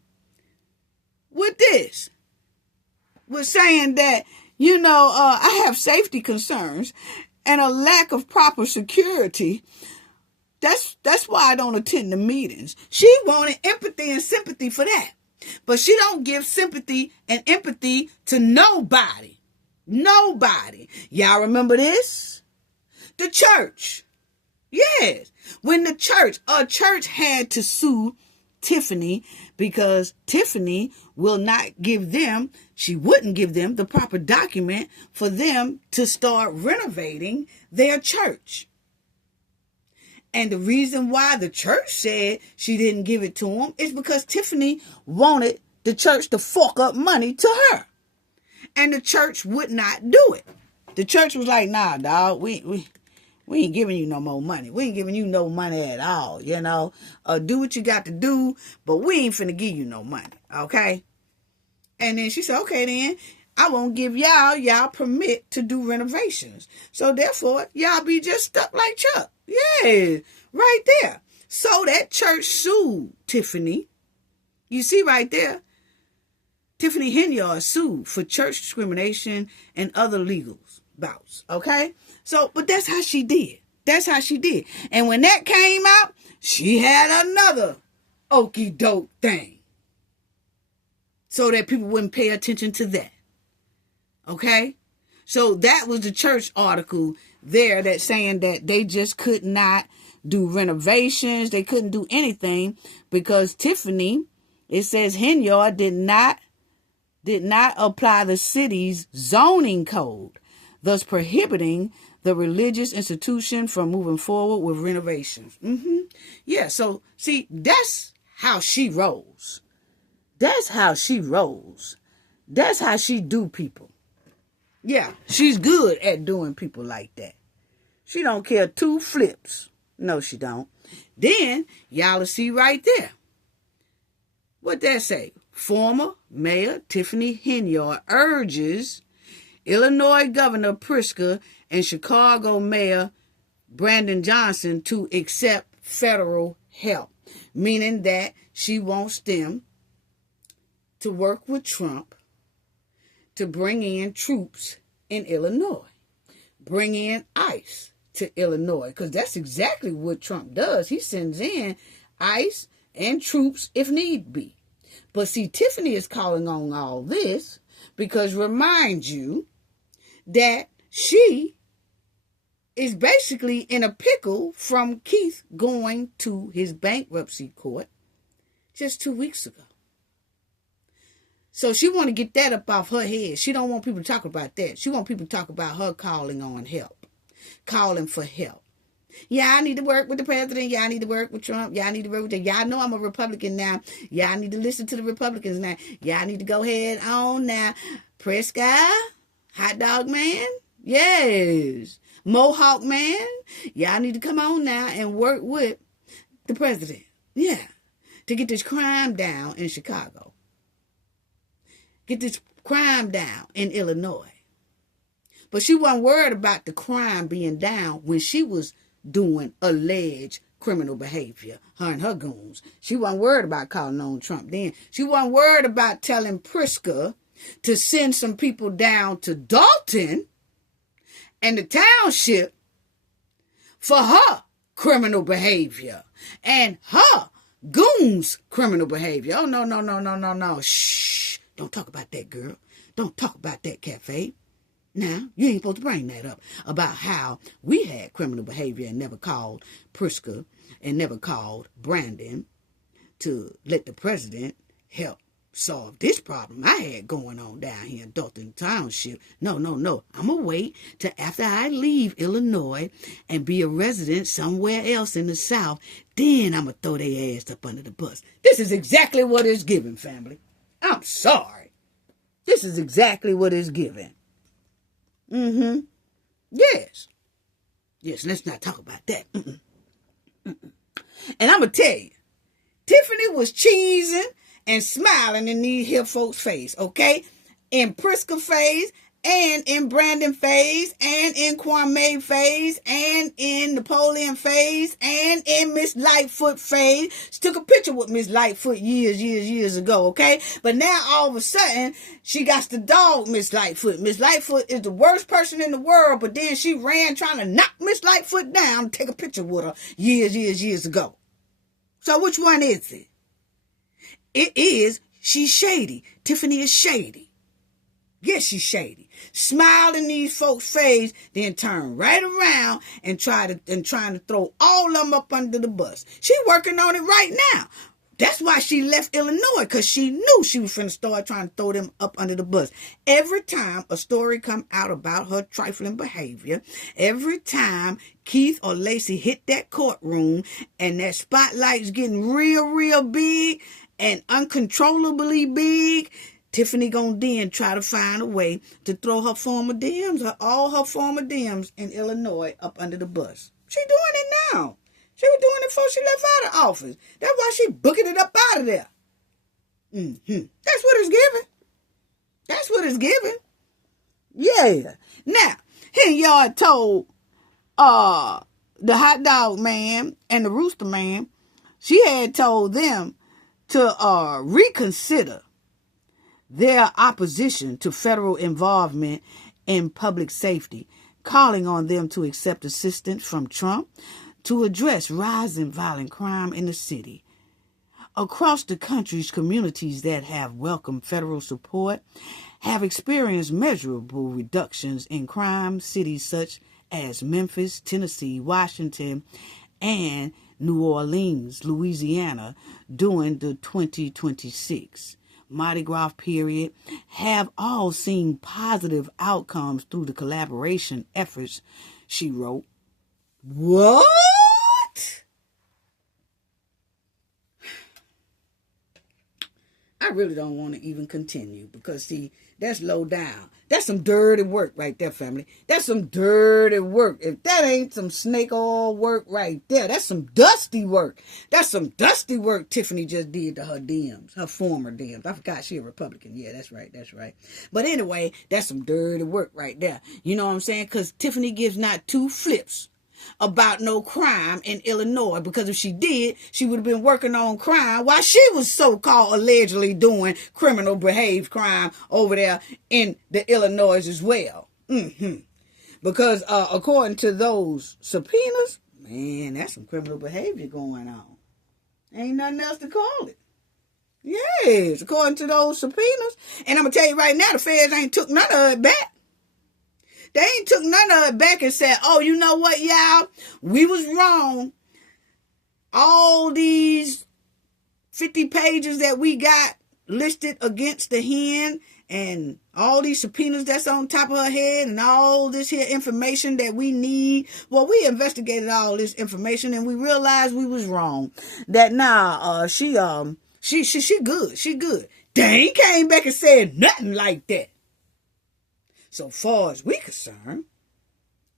with this. With saying that, I have safety concerns and a lack of proper security. That's why I don't attend the meetings. She wanted empathy and sympathy for that. But she don't give sympathy and empathy to nobody. Nobody. Y'all remember this? The church. Yes. When a church had to sue Tiffany because Tiffany wouldn't give them the proper document for them to start renovating their church. And the reason why the church said she didn't give it to them is because Tiffany wanted the church to fork up money to her. And the church would not do it. The church was like, nah, dog, we ain't giving you no more money. We ain't giving you no money at all, Do what you got to do, but we ain't finna give you no money, okay? And then she said, okay, then, I won't give y'all permit to do renovations. So, therefore, y'all be just stuck like Chuck. Yeah, right there. So, that church sued Tiffany. You see right there, Tiffany Henyard sued for church discrimination and other legal bouts, okay? So, but that's how she did. That's how she did. And when that came out, she had another okey-doke thing. so that people wouldn't pay attention to that. Okay? So that was the church article there that's saying that they just could not do renovations. They couldn't do anything because Tiffany, it says Henyard did not apply the city's zoning code, thus prohibiting the religious institution from moving forward with renovations. Yeah, so see, that's how she rolls. That's how she rolls. That's how she do people. Yeah, she's good at doing people like that. She don't care two flips. No, she don't. Then, y'all will see right there. What that say? Former Mayor Tiffany Henyard urges Illinois Governor Pritzker and Chicago Mayor Brandon Johnson to accept federal help, meaning that she wants them to work with Trump to bring in troops in Illinois, bring in ICE to Illinois, because that's exactly what Trump does. He sends in ICE and troops if need be. But see, Tiffany is calling on all this because, remind you, that she is basically in a pickle from Keith going to his bankruptcy court just 2 weeks ago. So she want to get that up off her head. She don't want people to talk about that. She want people to talk about her calling on help, calling for help. Yeah, I need to work with the president. Yeah, I need to work with Trump. Yeah, I need to work with them. Yeah, I know I'm a Republican now. Yeah, I need to listen to the Republicans now. Yeah, I need to go ahead on now. Prescott, Hot Dog Man. Yes. Mohawk Man. Yeah, I need to come on now and work with the president. Yeah, to get this crime down in Chicago. Get this crime down in Illinois. But she wasn't worried about the crime being down when she was doing alleged criminal behavior, her and her goons. She wasn't worried about calling on Trump then. She wasn't worried about telling Pritzker to send some people down to Dalton and the township for her criminal behavior and her goons' criminal behavior. Oh, no. Shh. Don't talk about that, girl. Don't talk about that, Cafe. Now, you ain't supposed to bring that up about how we had criminal behavior and never called Pritzker and never called Brandon to let the president help solve this problem I had going on down here in Dalton Township. No. I'm going to wait till after I leave Illinois and be a resident somewhere else in the South. Then I'm going to throw their ass up under the bus. This is exactly what it's giving, family. I'm sorry. This is exactly what it's giving. Yes, let's not talk about that. And I'm going to tell you, Tiffany was cheesing and smiling in these here folks' face, okay? In Pritzker face, and in Brandon face, and in Kwame face, and in Napoleon face, and in Miss Lightfoot face. She took a picture with Miss Lightfoot years ago, okay? But now all of a sudden, she got to dog Miss Lightfoot. Miss Lightfoot is the worst person in the world, but then she ran trying to knock Miss Lightfoot down and take a picture with her years ago. So which one is it? It is, she's shady. Tiffany is shady. Yes, she's shady. Smile in these folks' face, then turn right around and trying to throw all of them up under the bus. She working on it right now. That's why she left Illinois, because she knew she was finna start trying to throw them up under the bus. Every time a story come out about her trifling behavior, every time Keith or Lacey hit that courtroom and that spotlight's getting real big and uncontrollably big, Tiffany gonna then try to find a way to throw her former DMs, all her former DMs in Illinois up under the bus. She doing it now. She was doing it before she left out of office. That's why she booking it up out of there. That's what it's giving. That's what it's giving. Yeah. Now, Henyard told the hot dog man and the rooster man, she had told them to reconsider their opposition to federal involvement in public safety, calling on them to accept assistance from Trump to address rising violent crime in the city. Across the country's communities that have welcomed federal support have experienced measurable reductions in crime. Cities such as Memphis, Tennessee, Washington, and New Orleans, Louisiana, during the 2026 Mardi Gras period have all seen positive outcomes through the collaboration efforts, she wrote. What? I really don't want to even continue because, see, that's low down. That's some dirty work right there, family. That's some dirty work. If that ain't some snake oil work right there, that's some dusty work. That's some dusty work Tiffany just did to her DMs, her former DMs. I forgot she a Republican. Yeah, that's right. That's right. But anyway, that's some dirty work right there. You know what I'm saying? Because Tiffany gives not two flips about no crime in Illinois, because if she did, she would have been working on crime while she was so-called allegedly doing criminal behaved crime over there in the Illinois as well. Because according to those subpoenas, man, that's some criminal behavior going on. Ain't nothing else to call it. Yes, according to those subpoenas. And I'm going to tell you right now, the feds ain't took none of it back. They ain't took none of it back and said, oh, you know what, y'all? We was wrong. All these 50 pages that we got listed against the hen and all these subpoenas that's on top of her head and all this here information that we need. Well, we investigated all this information and we realized we was wrong. That she good. She good. They ain't came back and said nothing like that. So far as we concerned,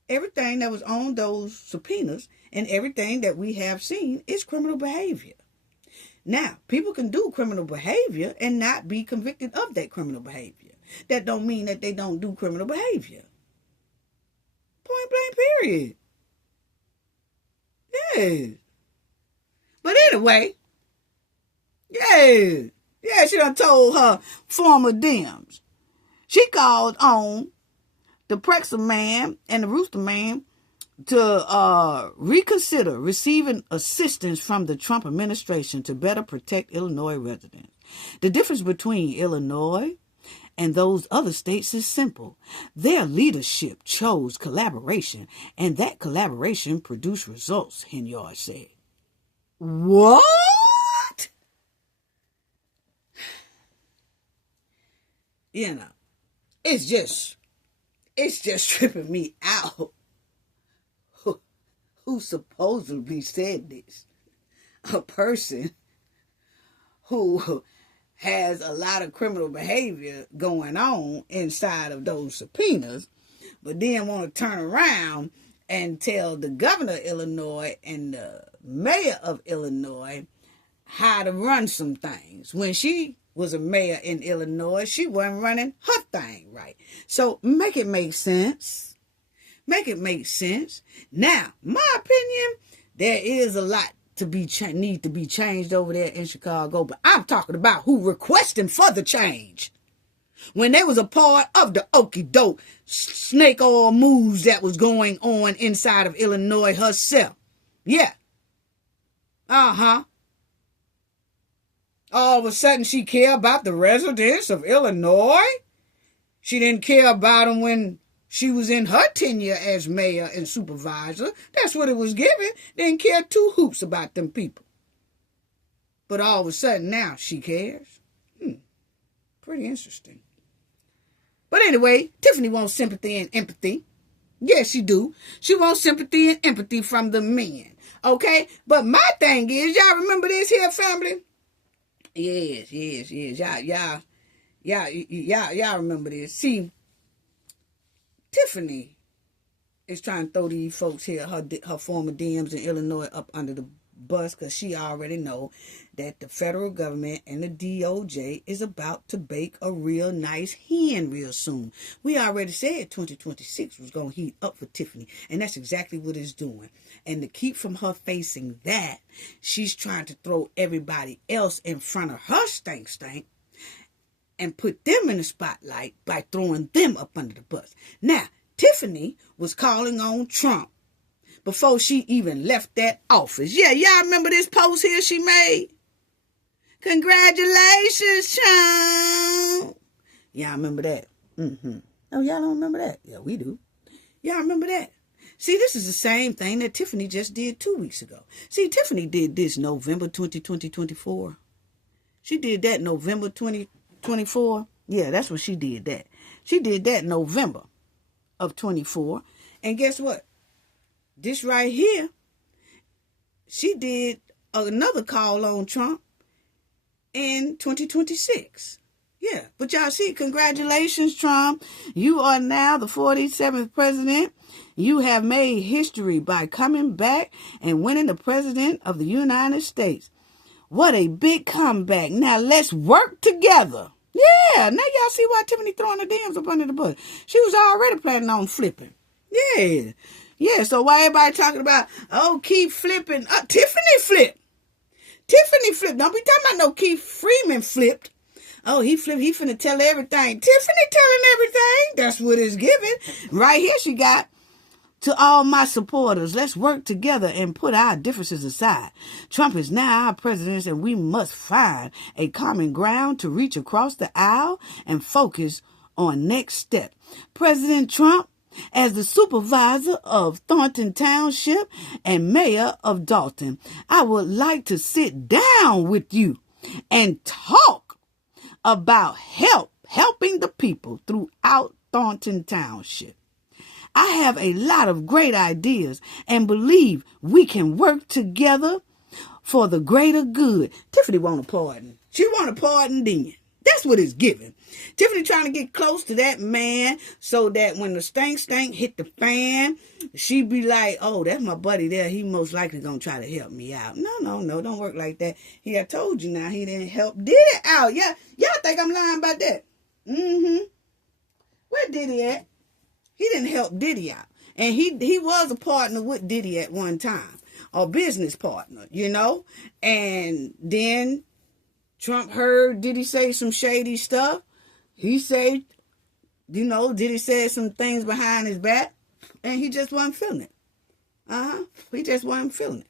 everything that was on those subpoenas and everything that we have seen is criminal behavior. Now, people can do criminal behavior and not be convicted of that criminal behavior. That don't mean that they don't do criminal behavior. Point blank period. Yes. But anyway, yeah, she done told her former DMs. She called on the Prexer man and the Rooster man to reconsider receiving assistance from the Trump administration to better protect Illinois residents. The difference between Illinois and those other states is simple. Their leadership chose collaboration, and that collaboration produced results, Henyard said. What? You know. It's just tripping me out. Who supposedly said this? A person who has a lot of criminal behavior going on inside of those subpoenas, but then want to turn around and tell the governor of Illinois and the mayor of Illinois how to run some things. When she was a mayor in Illinois, she wasn't running her thing right. So make it make sense. Make it make sense. Now, my opinion, there is a lot to need to be changed over there in Chicago, but I'm talking about who requesting for the change. When they was a part of the okie doke snake oil moves that was going on inside of Illinois herself. Yeah. All of a sudden she care about the residents of Illinois. She didn't care about them when she was in her tenure as mayor and supervisor. That's what it was given. Didn't care two hoops about them people. But all of a sudden now she cares. Pretty interesting. But anyway, Tiffany wants sympathy and empathy. Yes, she do. She wants sympathy and empathy from the men. Okay? But my thing is, y'all remember this here, family? Yes. Y'all remember this. See, Tiffany is trying to throw these folks here, her former DMs in Illinois, up under the bus because she already know that the federal government and the DOJ is about to bake a real nice hen real soon. We already said 2026 was going to heat up for Tiffany, and that's exactly what it's doing. And to keep from her facing that, she's trying to throw everybody else in front of her stank and put them in the spotlight by throwing them up under the bus. Now, Tiffany was calling on Trump before she even left that office. Yeah, y'all remember this post here she made? Congratulations, Trump. Y'all remember that? Oh, y'all don't remember that? Yeah, we do. Y'all remember that? See, this is the same thing that Tiffany just did 2 weeks ago. See, Tiffany did this November 2024. She did that November 2024. Yeah, that's what she did that. She did that November of 24. And guess what? This right here, she did another call on Trump in 2026. Yeah, but y'all see, congratulations, Trump. You are now the 47th president. You have made history by coming back and winning the president of the United States. What a big comeback. Now let's work together. Yeah, now y'all see why Tiffany throwing her DMs up under the bus. She was already planning on flipping. Yeah. Yeah, so why everybody talking about, oh, keep flipping? Tiffany flipped. Tiffany flipped. Don't be talking about no Keith Freeman flipped. Oh, he flipped. He finna tell everything. Tiffany telling everything. That's what it's giving. Right here she got, to all my supporters, let's work together and put our differences aside. Trump is now our president, and we must find a common ground to reach across the aisle and focus on next step. President Trump, as the supervisor of Thornton Township and mayor of Dalton, I would like to sit down with you and talk about helping the people throughout Thornton Township. I have a lot of great ideas and believe we can work together for the greater good. Tiffany want a pardon. She want a pardon then. That's what it's giving. Tiffany trying to get close to that man so that when the stank hit the fan, she be like, oh, that's my buddy there. He most likely going to try to help me out. No. Don't work like that. I told you now, he didn't help Diddy out. Yeah, y'all think I'm lying about that? Where Diddy at? He didn't help Diddy out. And he was a partner with Diddy at one time. A business partner, And then Trump heard Diddy say some shady stuff. He said, Diddy said some things behind his back. And he just wasn't feeling it. He just wasn't feeling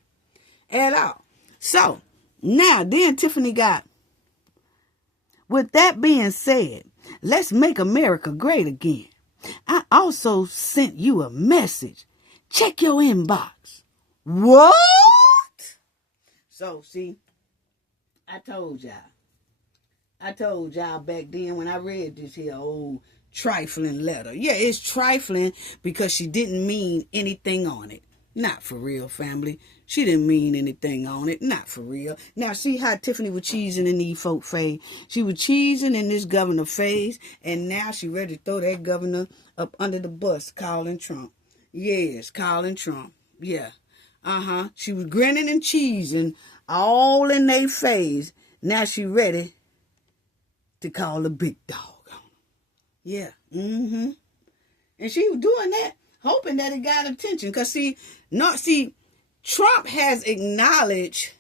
it at all. So, now then Tiffany got, with that being said, let's make America great again. I also sent you a message. Check your inbox. What? So, see, I told y'all back then when I read this here old trifling letter. Yeah, it's trifling because she didn't mean anything on it. Not for real, family. She didn't mean anything on it. Not for real. Now, see how Tiffany was cheesing in these folk face? She was cheesing in this governor face, and now she ready to throw that governor up under the bus, calling Trump. Yes, calling Trump. Yeah. She was grinning and cheesing all in their face. Now she ready to call the big dog. Yeah. And she was doing that, hoping that it got attention. Because, Trump has acknowledged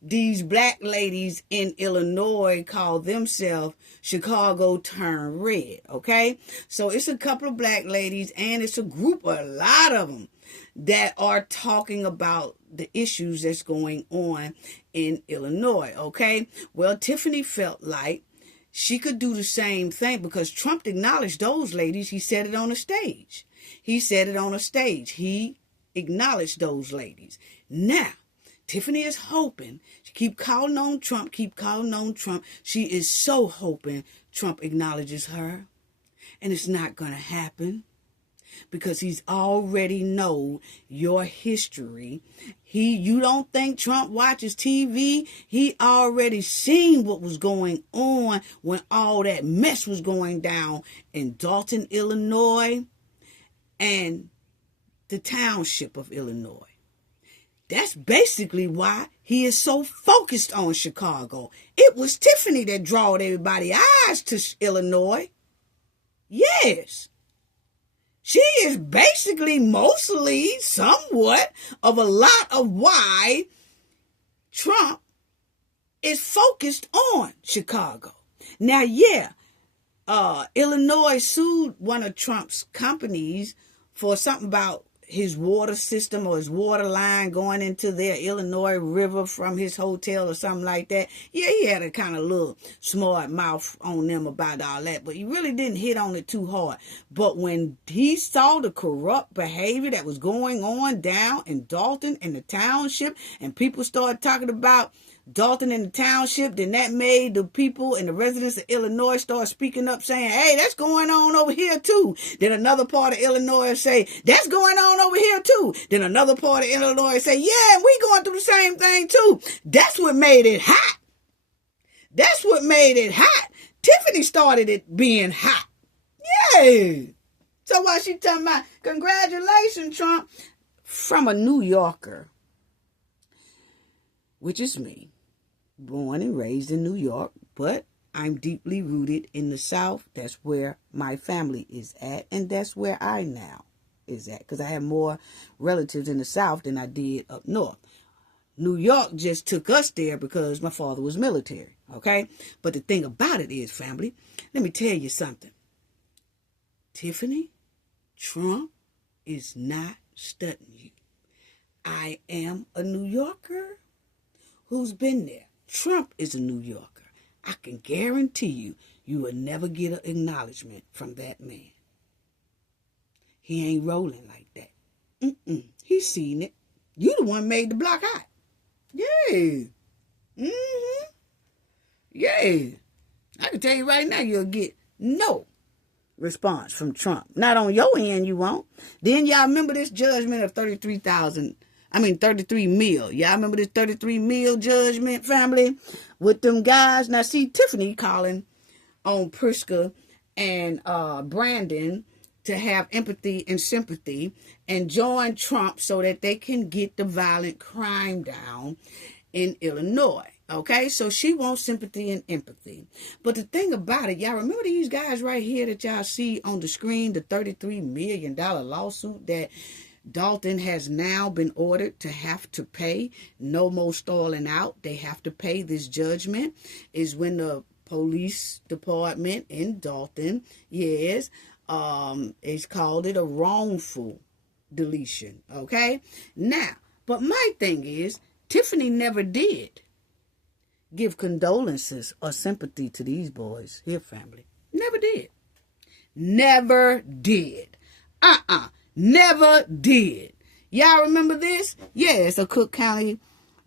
these black ladies in Illinois call themselves Chicago Turn Red, okay? So it's a couple of black ladies, and it's a group, a lot of them, that are talking about the issues that's going on in Illinois, okay? Well, Tiffany felt like she could do the same thing because Trump acknowledged those ladies. He said it on a stage. He acknowledged those ladies. Now, Tiffany is hoping, she keep calling on Trump. She is so hoping Trump acknowledges her. And it's not going to happen because he's already know your history. You don't think Trump watches TV? He already seen what was going on when all that mess was going down in Dalton, Illinois, and the township of Illinois. That's basically why he is so focused on Chicago. It was Tiffany that drawed everybody's eyes to Illinois. Yes. She is basically, mostly, somewhat of a lot of why Trump is focused on Chicago. Now, Illinois sued one of Trump's companies for something about his water system or his water line going into their Illinois River from his hotel or something like that. Yeah, he had a kind of little smart mouth on them about all that, but he really didn't hit on it too hard. But when he saw the corrupt behavior that was going on down in Dalton and the township, and people started talking about Dalton and the township, then that made the people and the residents of Illinois start speaking up saying, hey, that's going on over here too. Then another part of Illinois say, that's going on over here too. Then another part of Illinois say, yeah, we going through the same thing too. That's what made it hot. That's what made it hot. Tiffany started it being hot. Yeah. So while she talking about, congratulations, Trump, from a New Yorker, which is me, born and raised in New York, but I'm deeply rooted in the South. That's where my family is at, and that's where I now is at, because I have more relatives in the South than I did up north. New York just took us there because my father was military, okay? But the thing about it is, family, let me tell you something. Tiffany, Trump is not studying you. I am a New Yorker who's been there. Trump is a New Yorker. I can guarantee you, you will never get an acknowledgement from that man. He ain't rolling like that. He's seen it. You the one made the block hot. Yeah. Yeah. I can tell you right now, you'll get no response from Trump. Not on your end, you won't. Then y'all remember this judgment of 33 mil. Y'all remember this 33 mil judgment, family? With them guys. Now, see, Tiffany calling on Priska and Brandon to have empathy and sympathy and join Trump so that they can get the violent crime down in Illinois. Okay, so she wants sympathy and empathy. But the thing about it, y'all remember these guys right here that y'all see on the screen, the $33 million lawsuit that Dalton has now been ordered to have to pay. No more stalling out. They have to pay this judgment. Is when the police department in Dalton, yes, it's called it a wrongful deletion. Okay? Now, but my thing is, Tiffany never did give condolences or sympathy to these boys here, family. Never did. Never did. Never did. Y'all remember this? Yes, a Cook County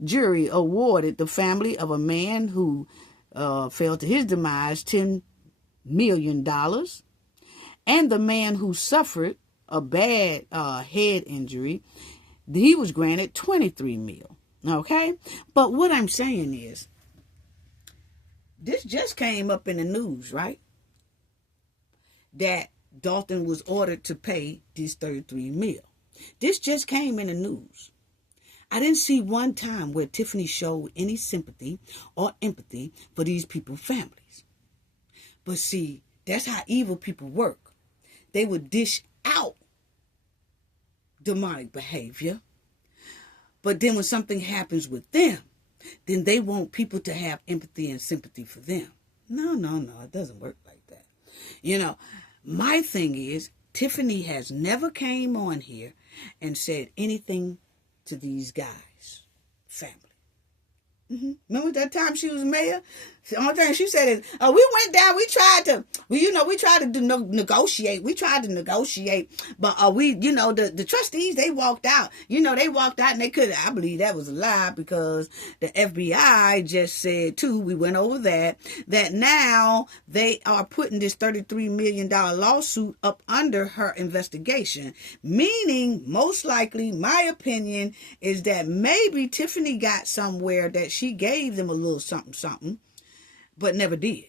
jury awarded the family of a man who fell to his demise $10 million, and the man who suffered a bad head injury, he was granted $23 million. Okay? But what I'm saying is, this just came up in the news, right? That Dalton was ordered to pay these $33 million. This just came in the news. I didn't see one time where Tiffany showed any sympathy or empathy for these people's families. But see, that's how evil people work. They would dish out demonic behavior, but then when something happens with them, then they want people to have empathy and sympathy for them. No, it doesn't work like that. You know, my thing is, Tiffany has never came on here and said anything to these guys' family. Remember that time she was mayor? The only thing she said is, we went down, we tried to negotiate. We tried to negotiate, but the trustees, they walked out. They walked out and they couldn't. I believe that was a lie because the FBI just said, too, we went over that now they are putting this $33 million lawsuit up under her investigation. Meaning, most likely, my opinion is that maybe Tiffany got somewhere that she gave them a little something, but never did.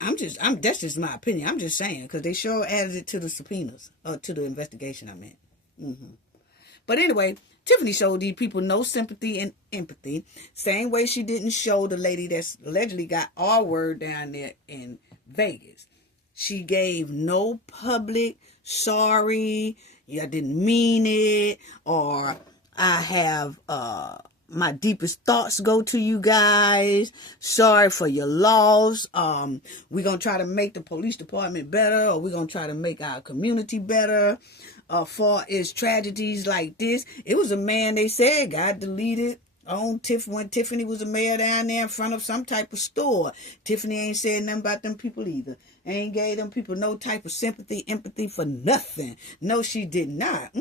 That's just my opinion. I'm just saying, because they sure added it to the subpoenas, or to the investigation, I meant. But anyway, Tiffany showed these people no sympathy and empathy. Same way she didn't show the lady that's allegedly got our word down there in Vegas. She gave no public, sorry, I didn't mean it, or I have, my deepest thoughts go to you guys. Sorry for your loss. We're going to try to make the police department better, or we're going to try to make our community better. far as tragedies like this. It was a man, they said, got deleted on when Tiffany was a mayor down there in front of some type of store. Tiffany ain't said nothing about them people either. Ain't gave them people no type of sympathy, empathy for nothing. No, she did not.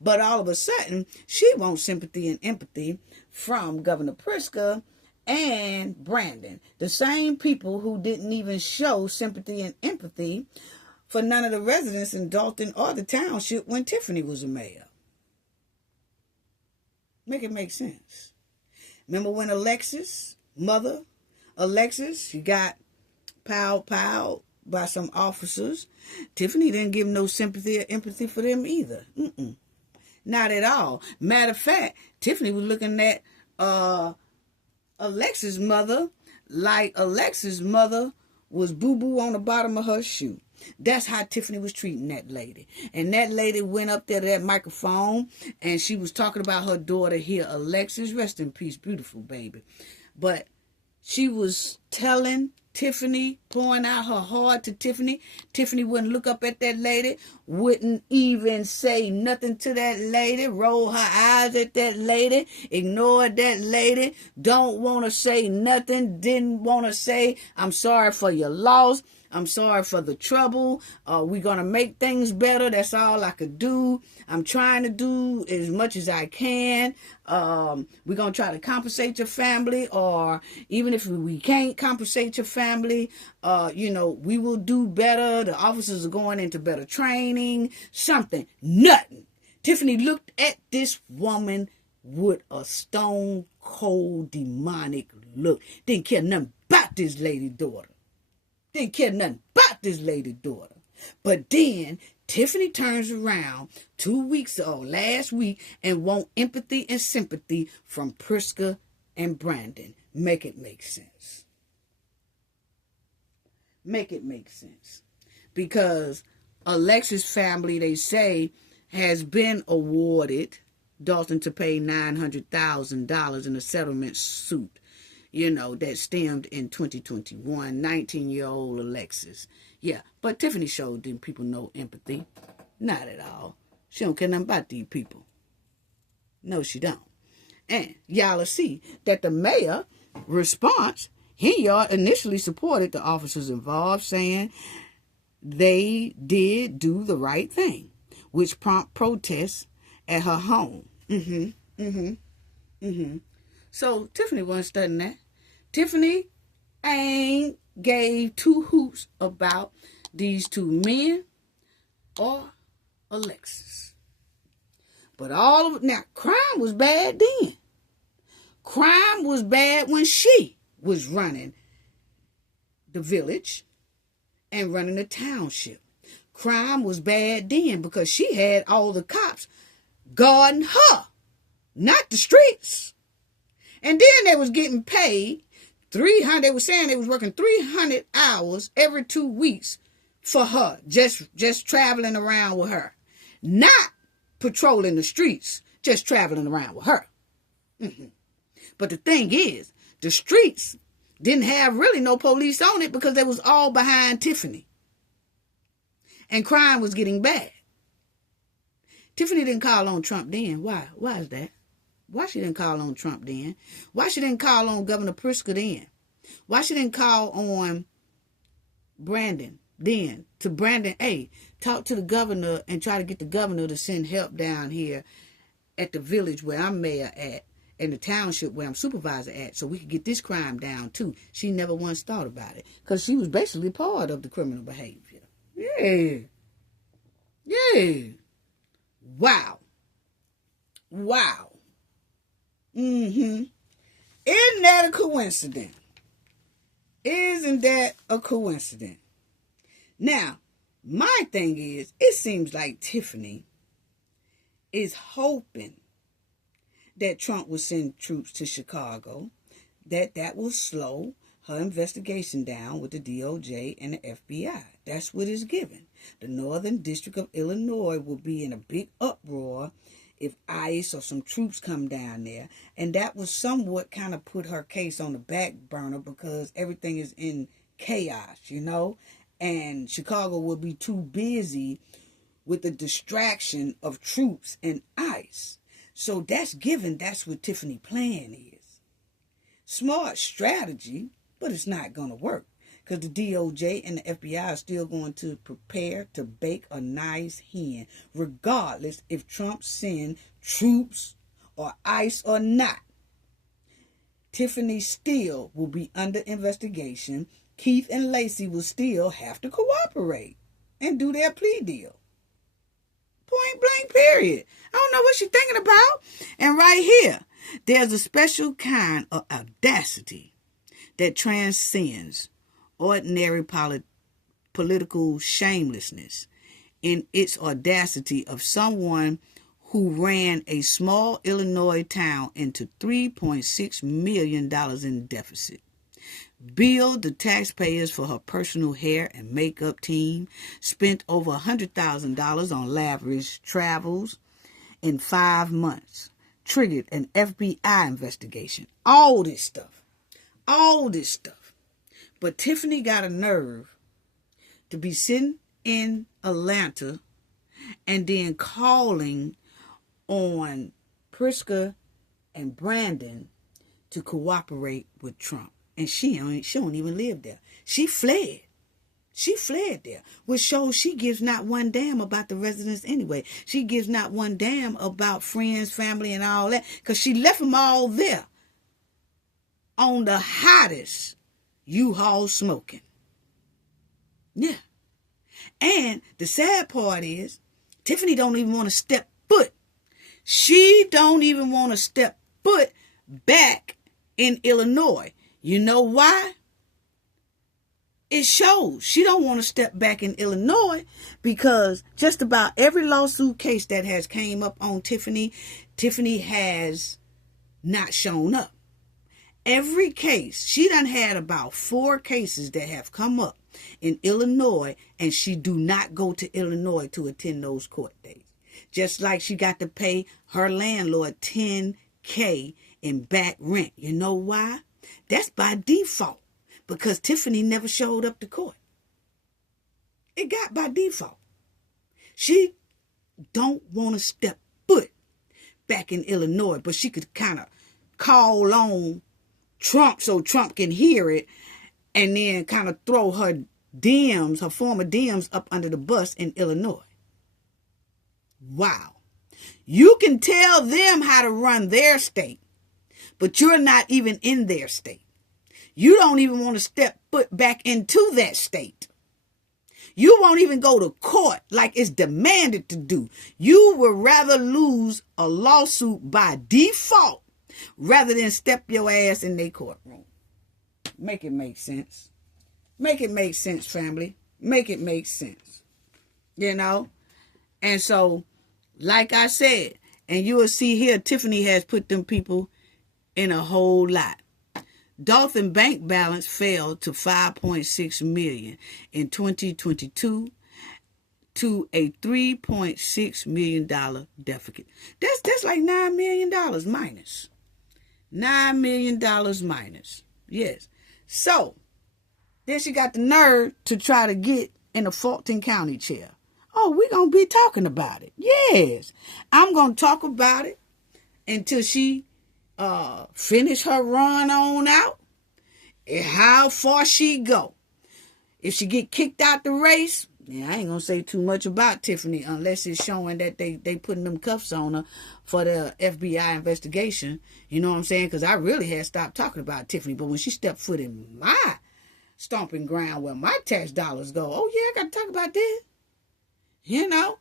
But all of a sudden, she wants sympathy and empathy from Governor Pritzker and Brandon. The same people who didn't even show sympathy and empathy for none of the residents in Dalton or the township when Tiffany was a mayor. Make it make sense. Remember when Alexis, she got piled by some officers. Tiffany didn't give no sympathy or empathy for them either. Not at all. Matter of fact, Tiffany was looking at Alexis' mother like Alexis' mother was boo-boo on the bottom of her shoe. That's how Tiffany was treating that lady. And that lady went up there to that microphone and she was talking about her daughter here, Alexis. Rest in peace, beautiful baby. But she was telling Tiffany, pouring out her heart to Tiffany. Tiffany wouldn't look up at that lady, wouldn't even say nothing to that lady, roll her eyes at that lady, ignored that lady, don't want to say nothing, didn't want to say, I'm sorry for your loss. I'm sorry for the trouble. We're going to make things better. That's all I could do. I'm trying to do as much as I can. We're going to try to compensate your family, or even if we can't compensate your family, we will do better. The officers are going into better training, something, nothing. Tiffany looked at this woman with a stone cold demonic look. Didn't care nothing about this lady daughter. Didn't care nothing about this lady daughter. But then Tiffany turns around 2 weeks ago, last week, and want empathy and sympathy from Pritzker and Brandon. Make it make sense. Make it make sense. Because Alexis' family, they say, has been awarded Dalton to pay $900,000 in a settlement suit, that stemmed in 2021, 19-year-old Alexis. Yeah, but Tiffany showed them people no empathy. Not at all. She don't care nothing about these people. No, she don't. And y'all will see that the mayor response, Henyard initially supported the officers involved, saying they did do the right thing, which prompted protests at her home. So Tiffany wasn't studying that. Tiffany ain't gave two hoots about these two men or Alexis. But all of it, now, crime was bad then. Crime was bad when she was running the village and running the township. Crime was bad then because she had all the cops guarding her, not the streets. And then they was getting paid 300. They were saying they was working 300 hours every 2 weeks for her, just traveling around with her, not patrolling the streets, just traveling around with her. But the thing is, the streets didn't have really no police on it because they was all behind Tiffany, and crime was getting bad. Tiffany didn't call on Trump then. Why? Why is that? Why she didn't call on Trump then? Why she didn't call on Governor Pritzker then? Why she didn't call on Brandon then? To Brandon, hey, talk to the governor and try to get the governor to send help down here at the village where I'm mayor at, and the township where I'm supervisor at, so we could get this crime down too. She never once thought about it because she was basically part of the criminal behavior. Yeah. Wow. Isn't that a coincidence? Isn't that a coincidence? Now, my thing is, it seems like Tiffany is hoping that Trump will send troops to Chicago, that will slow her investigation down with the DOJ and the FBI. That's what it's given. The Northern District of Illinois will be in a big uproar if ICE or some troops come down there. And that was somewhat kind of put her case on the back burner because everything is in chaos, and Chicago will be too busy with the distraction of troops and ICE. So that's given. That's what Tiffany plan is. Smart strategy, but it's not going to work. Because the DOJ and the FBI are still going to prepare to bake a nice hen, regardless if Trump send troops or ICE or not. Tiffany still will be under investigation. Keith and Lacey will still have to cooperate and do their plea deal. Point blank, period. I don't know what she's thinking about. And right here, there's a special kind of audacity that transcends ordinary political shamelessness in its audacity of someone who ran a small Illinois town into $3.6 million in deficit, billed the taxpayers for her personal hair and makeup team, spent over $100,000 on lavish travels in 5 months, triggered an FBI investigation. All this stuff. But Tiffany got a nerve to be sitting in Atlanta and then calling on Priska and Brandon to cooperate with Trump. And she don't even live there. She fled. She fled there, which shows she gives not one damn about the residents anyway. She gives not one damn about friends, family, and all that, because she left them all there on the hottest U-Haul smoking. Yeah. And the sad part is, Tiffany don't even want to step foot. She don't even want to step foot back in Illinois. You know why? It shows she don't want to step back in Illinois because just about every lawsuit case that has came up on Tiffany has not shown up. Every case, she done had about 4 cases that have come up in Illinois, and she do not go to Illinois to attend those court dates. Just like she got to pay her landlord $10,000 in back rent. You know why? That's by default, because Tiffany never showed up to court. It got by default. She don't want to step foot back in Illinois, but she could kind of call on Trump so Trump can hear it and then kind of throw her former DMs up under the bus in Illinois. Wow. You can tell them how to run their state, but you're not even in their state. You don't even want to step foot back into that state. You won't even go to court like it's demanded to do. You would rather lose a lawsuit by default rather than step your ass in their courtroom. Make it make sense. Make it make sense, family. Make it make sense. You know? And so, like I said, and you will see here, Tiffany has put them people in a whole lot. Dolphin bank balance fell to $5.6 million in 2022 to a $3.6 million deficit. That's like $9 million minus. $9 million minus. Yes. So, then she got the nerve to try to get in the Fulton County chair. Oh, we're going to be talking about it. Yes. I'm going to talk about it until she finish her run on out. And how far she go. If she get kicked out the race, yeah, I ain't going to say too much about Tiffany unless it's showing that they putting them cuffs on her for the FBI investigation. You know what I'm saying? Because I really had stopped talking about Tiffany. But when she stepped foot in my stomping ground where my tax dollars go, oh yeah, I got to talk about this. You know?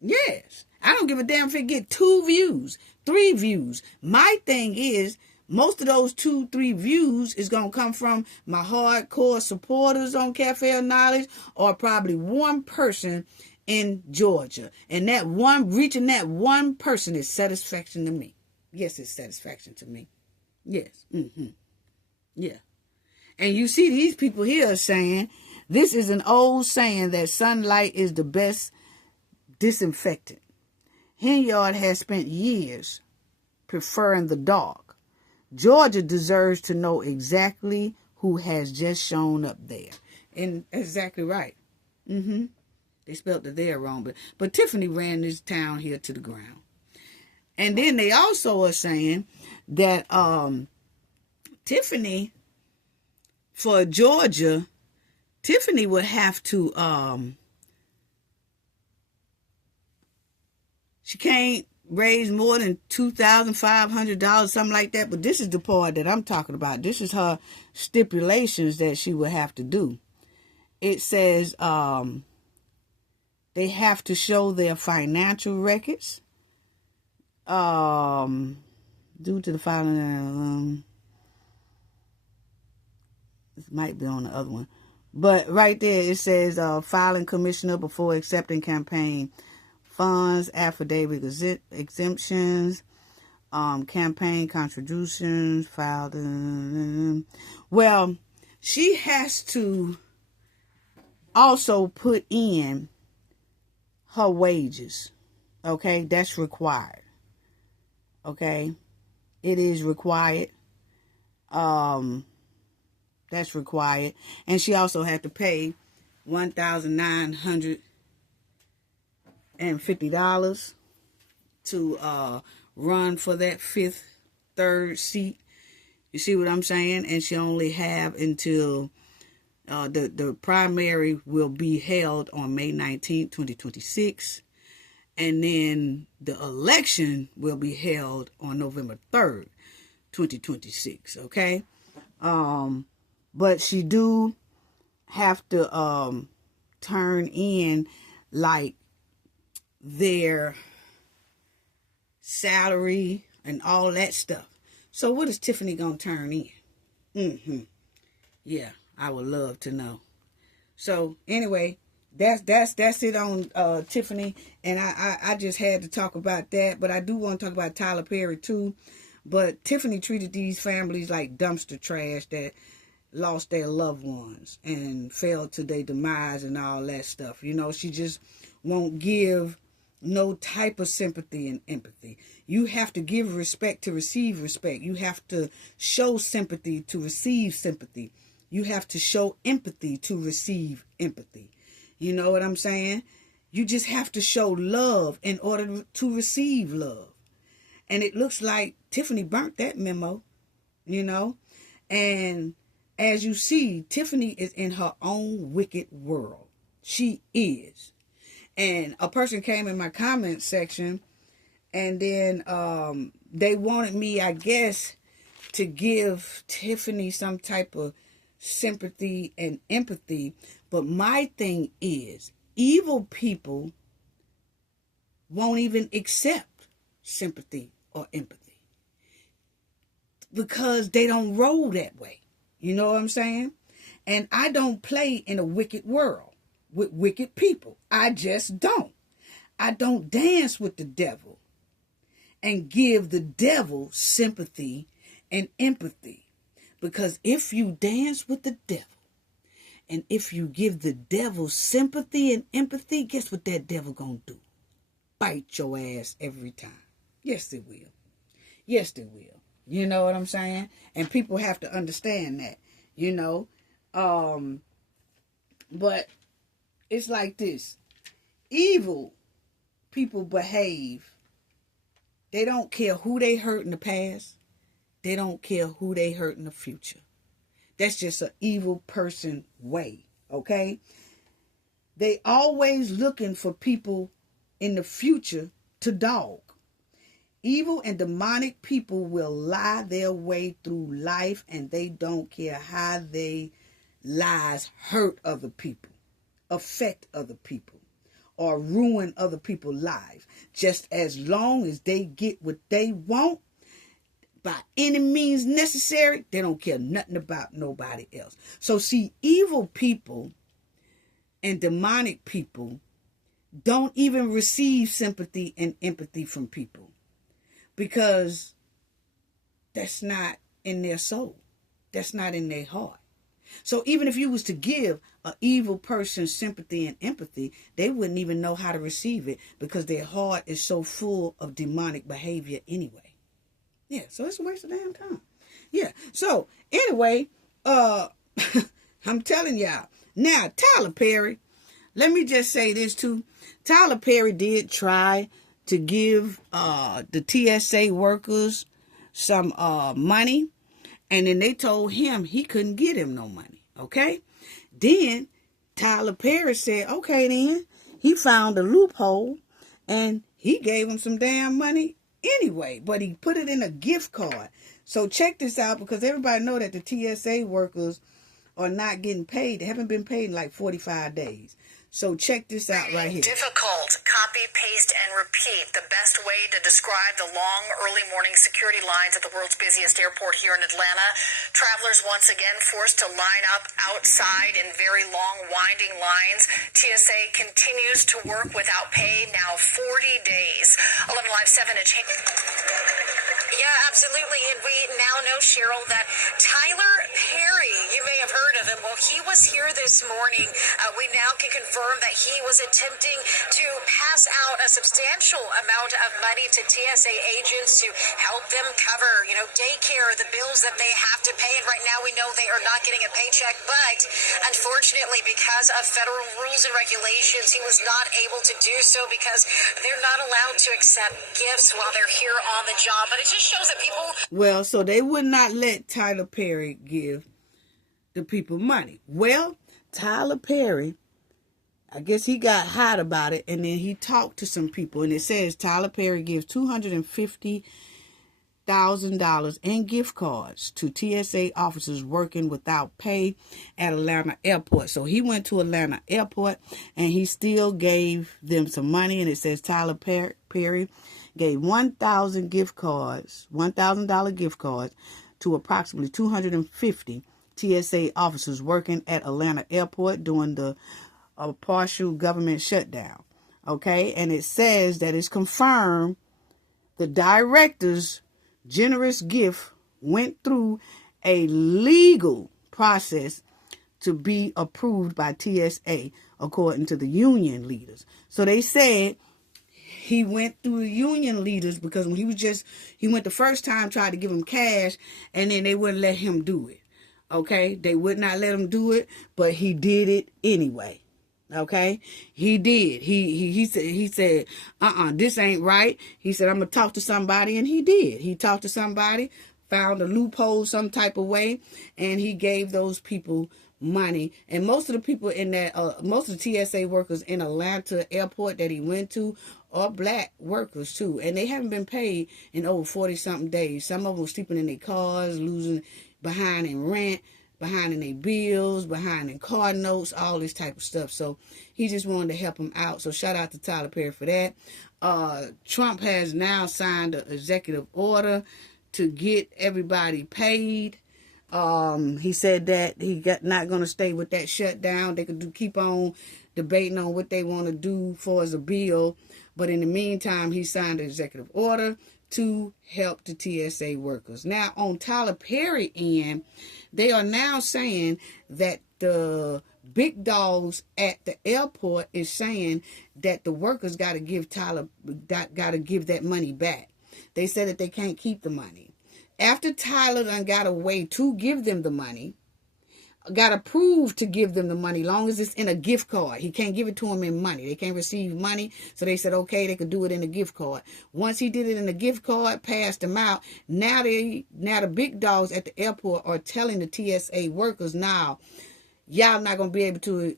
Yes. I don't give a damn if it get 2 views, 3 views. My thing is, most of those 2-3 views is going to come from my hardcore supporters on Cafe Knowledge or probably one person in Georgia. And that one, reaching that one person is satisfaction to me. Yes, it's satisfaction to me. Yes. Yeah. And you see these people here saying, this is an old saying that sunlight is the best disinfectant. Henyard has spent years preferring the dark. Georgia deserves to know exactly who has just shown up there. And exactly right. They They spelled the there wrong, but Tiffany ran this town here to the ground. And then they also are saying that Tiffany, for Georgia, Tiffany would have to, she can't raise more than $2,500, something like that. But this is the part that I'm talking about. This is her stipulations that she would have to do. It says they have to show their financial records. Due to the filing, it might be on the other one. But right there it says filing commissioner before accepting campaign funds, affidavit exemptions, campaign contributions, filed. Well, she has to also put in her wages. Okay, that's required. Okay, it is required. That's required. And she also had to pay $1,950 to run for that third seat. You see what I'm saying? And she only have until the primary will be held on May 19th, 2026. And then the election will be held on November 3rd, 2026. Okay? But she do have to turn in like their salary and all that stuff. So what is Tiffany gonna turn in? Yeah, I would love to know. So anyway, that's it on Tiffany, and I just had to talk about that. But I do want to talk about Tyler Perry too. But Tiffany treated these families like dumpster trash that lost their loved ones and fell to their demise and all that stuff. You know, she just won't give no type of sympathy and empathy. You have to give respect to receive respect. You have to show sympathy to receive sympathy. You have to show empathy to receive empathy. You know what I'm saying? You just have to show love in order to receive love. And it looks like Tiffany burnt that memo, you know. And as you see, Tiffany is in her own wicked world. She is. And a person came in my comment section, and then they wanted me, I guess, to give Tiffany some type of sympathy and empathy. But my thing is, evil people won't even accept sympathy or empathy because they don't roll that way. You know what I'm saying? And I don't play in a wicked world with wicked people. I just don't. I don't dance with the devil and give the devil sympathy and empathy. Because if you dance with the devil and if you give the devil sympathy and empathy, guess what that devil gonna do? Bite your ass every time. Yes, it will. Yes, it will. You know what I'm saying? And people have to understand that, you know. But it's like this. Evil people behave. They don't care who they hurt in the past. They don't care who they hurt in the future. That's just an evil person way, okay? They always looking for people in the future to dog. Evil and demonic people will lie their way through life, and they don't care how they lies hurt other people, affect other people, or ruin other people's lives. Just as long as they get what they want, by any means necessary, they don't care nothing about nobody else. So see, evil people and demonic people don't even receive sympathy and empathy from people because that's not in their soul. That's not in their heart. So even if you was to give an evil person sympathy and empathy, they wouldn't even know how to receive it because their heart is so full of demonic behavior anyway. Yeah, so it's a waste of damn time. Yeah, so anyway, I'm telling y'all. Now, Tyler Perry, let me just say this too. Tyler Perry did try to give the TSA workers some money, and then they told him he couldn't get him no money. Okay? Then Tyler Perry said, okay, then he found a loophole and he gave him some damn money anyway, but he put it in a gift card. So check this out, because everybody know that the TSA workers are not getting paid. They haven't been paid in like 45 days. So check this out right here. Difficult. Copy, paste, and repeat. The best way to describe the long early morning security lines at the world's busiest airport here in Atlanta. Travelers once again forced to line up outside in very long winding lines. TSA continues to work without pay now 40 days. 11 Live 7 and change. Yeah, absolutely. And we now know, Cheryl, that Tyler Perry, you may have heard of him. Well, he was here this morning. We now can confirm that he was attempting to pass out a substantial amount of money to TSA agents to help them cover, daycare, the bills that they have to pay. And right now we know they are not getting a paycheck. But unfortunately, because of federal rules and regulations, he was not able to do so because they're not allowed to accept gifts while they're here on the job. But it just shows that people... Well, so they would not let Tyler Perry give the people money. Well, Tyler Perry, I guess he got hot about it, and then he talked to some people, and it says Tyler Perry gives $250,000 in gift cards to TSA officers working without pay at Atlanta Airport. So he went to Atlanta Airport, and he still gave them some money, and it says Tyler Perry gave $1,000 gift cards, $1,000 gift cards to approximately 250 TSA officers working at Atlanta Airport during the partial government shutdown. Okay, and it says that it's confirmed the director's generous gift went through a legal process to be approved by TSA, according to the union leaders. So they said he went through the union leaders because when he went the first time, tried to give him cash, and then they wouldn't let him do it. Okay, they would not let him do it, but he did it anyway. Okay, he did. He said, this ain't right. He said, I'm gonna talk to somebody, and he did. He talked to somebody, found a loophole some type of way, and he gave those people money. And most of the people in that, most of the TSA workers in Atlanta Airport that he went to are black workers too, and they haven't been paid in over 40-something days. Some of them sleeping in their cars, losing behind in rent, behind in their bills, behind in car notes, all this type of stuff. So he just wanted to help them out. So shout out to Tyler Perry for that. Trump has now signed an executive order to get everybody paid. He said that not going to stay with that shutdown. They could keep on debating on what they want to do for as a bill. But in the meantime, he signed an executive order to help the TSA workers. Now, on Tyler Perry end, they are now saying that the big dogs at the airport is saying that the workers got to give that money back. They said that they can't keep the money. After Tyler done got a way to give them the money, got approved to give them the money, long as it's in a gift card. He can't give it to them in money. They can't receive money. So they said, okay, they could do it in a gift card. Once he did it in a gift card, passed them out. Now the big dogs at the airport are telling the TSA workers, now, y'all not going to be able to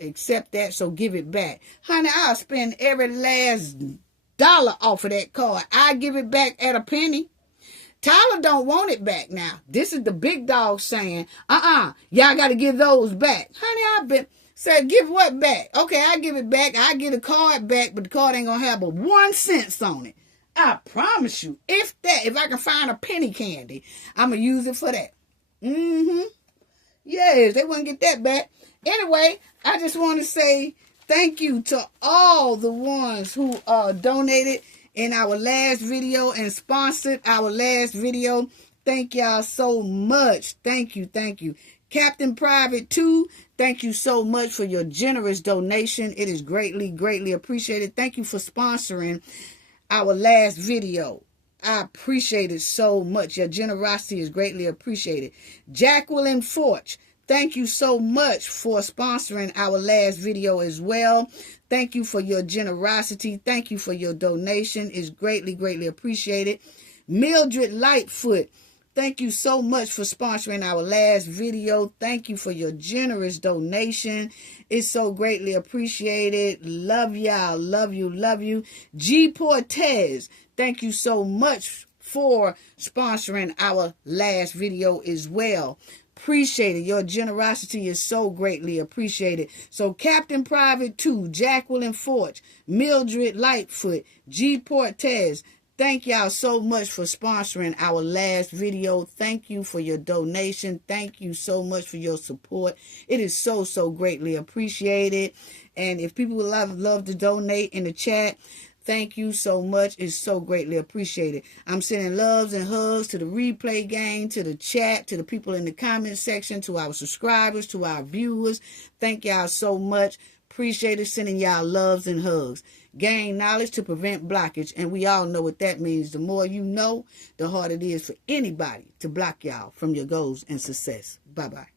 accept that, so give it back. Honey, I'll spend every last dollar off of that card. I give it back at a penny. Tyler don't want it back now. This is the big dog saying, y'all got to give those back. Honey, said, give what back? Okay, I give it back. I get a card back, but the card ain't going to have but 1 cent on it. I promise you, if I can find a penny candy, I'm going to use it for that. Yes, they wouldn't get that back. Anyway, I just want to say thank you to all the ones who donated in our last video and sponsored our last video. Thank y'all so much. Thank you. Captain Private 2, thank you so much for your generous donation. It is greatly, greatly appreciated. Thank you for sponsoring our last video. I appreciate it so much. Your generosity is greatly appreciated. Jacqueline Forge, Thank you so much for sponsoring our last video as well. Thank you for your generosity. Thank you for your donation. It's greatly, greatly appreciated. Mildred Lightfoot, thank you so much for sponsoring our last video. Thank you for your generous donation. It's so greatly appreciated. Love y'all. Love you. Love you. G. Portez, thank you so much for sponsoring our last video as well. Appreciate it. Your generosity is so greatly appreciated. So Captain Private 2, Jacqueline Forge, Mildred Lightfoot, G. Portez, thank y'all so much for sponsoring our last video. Thank you for your donation. Thank you so much for your support. It is so, so greatly appreciated. And if people would love to donate in the chat, thank you so much. It's so greatly appreciated. I'm sending loves and hugs to the replay gang, to the chat, to the people in the comment section, to our subscribers, to our viewers. Thank y'all so much. Appreciate it. Sending y'all loves and hugs. Gain knowledge to prevent blockage. And we all know what that means. The more you know, the harder it is for anybody to block y'all from your goals and success. Bye-bye.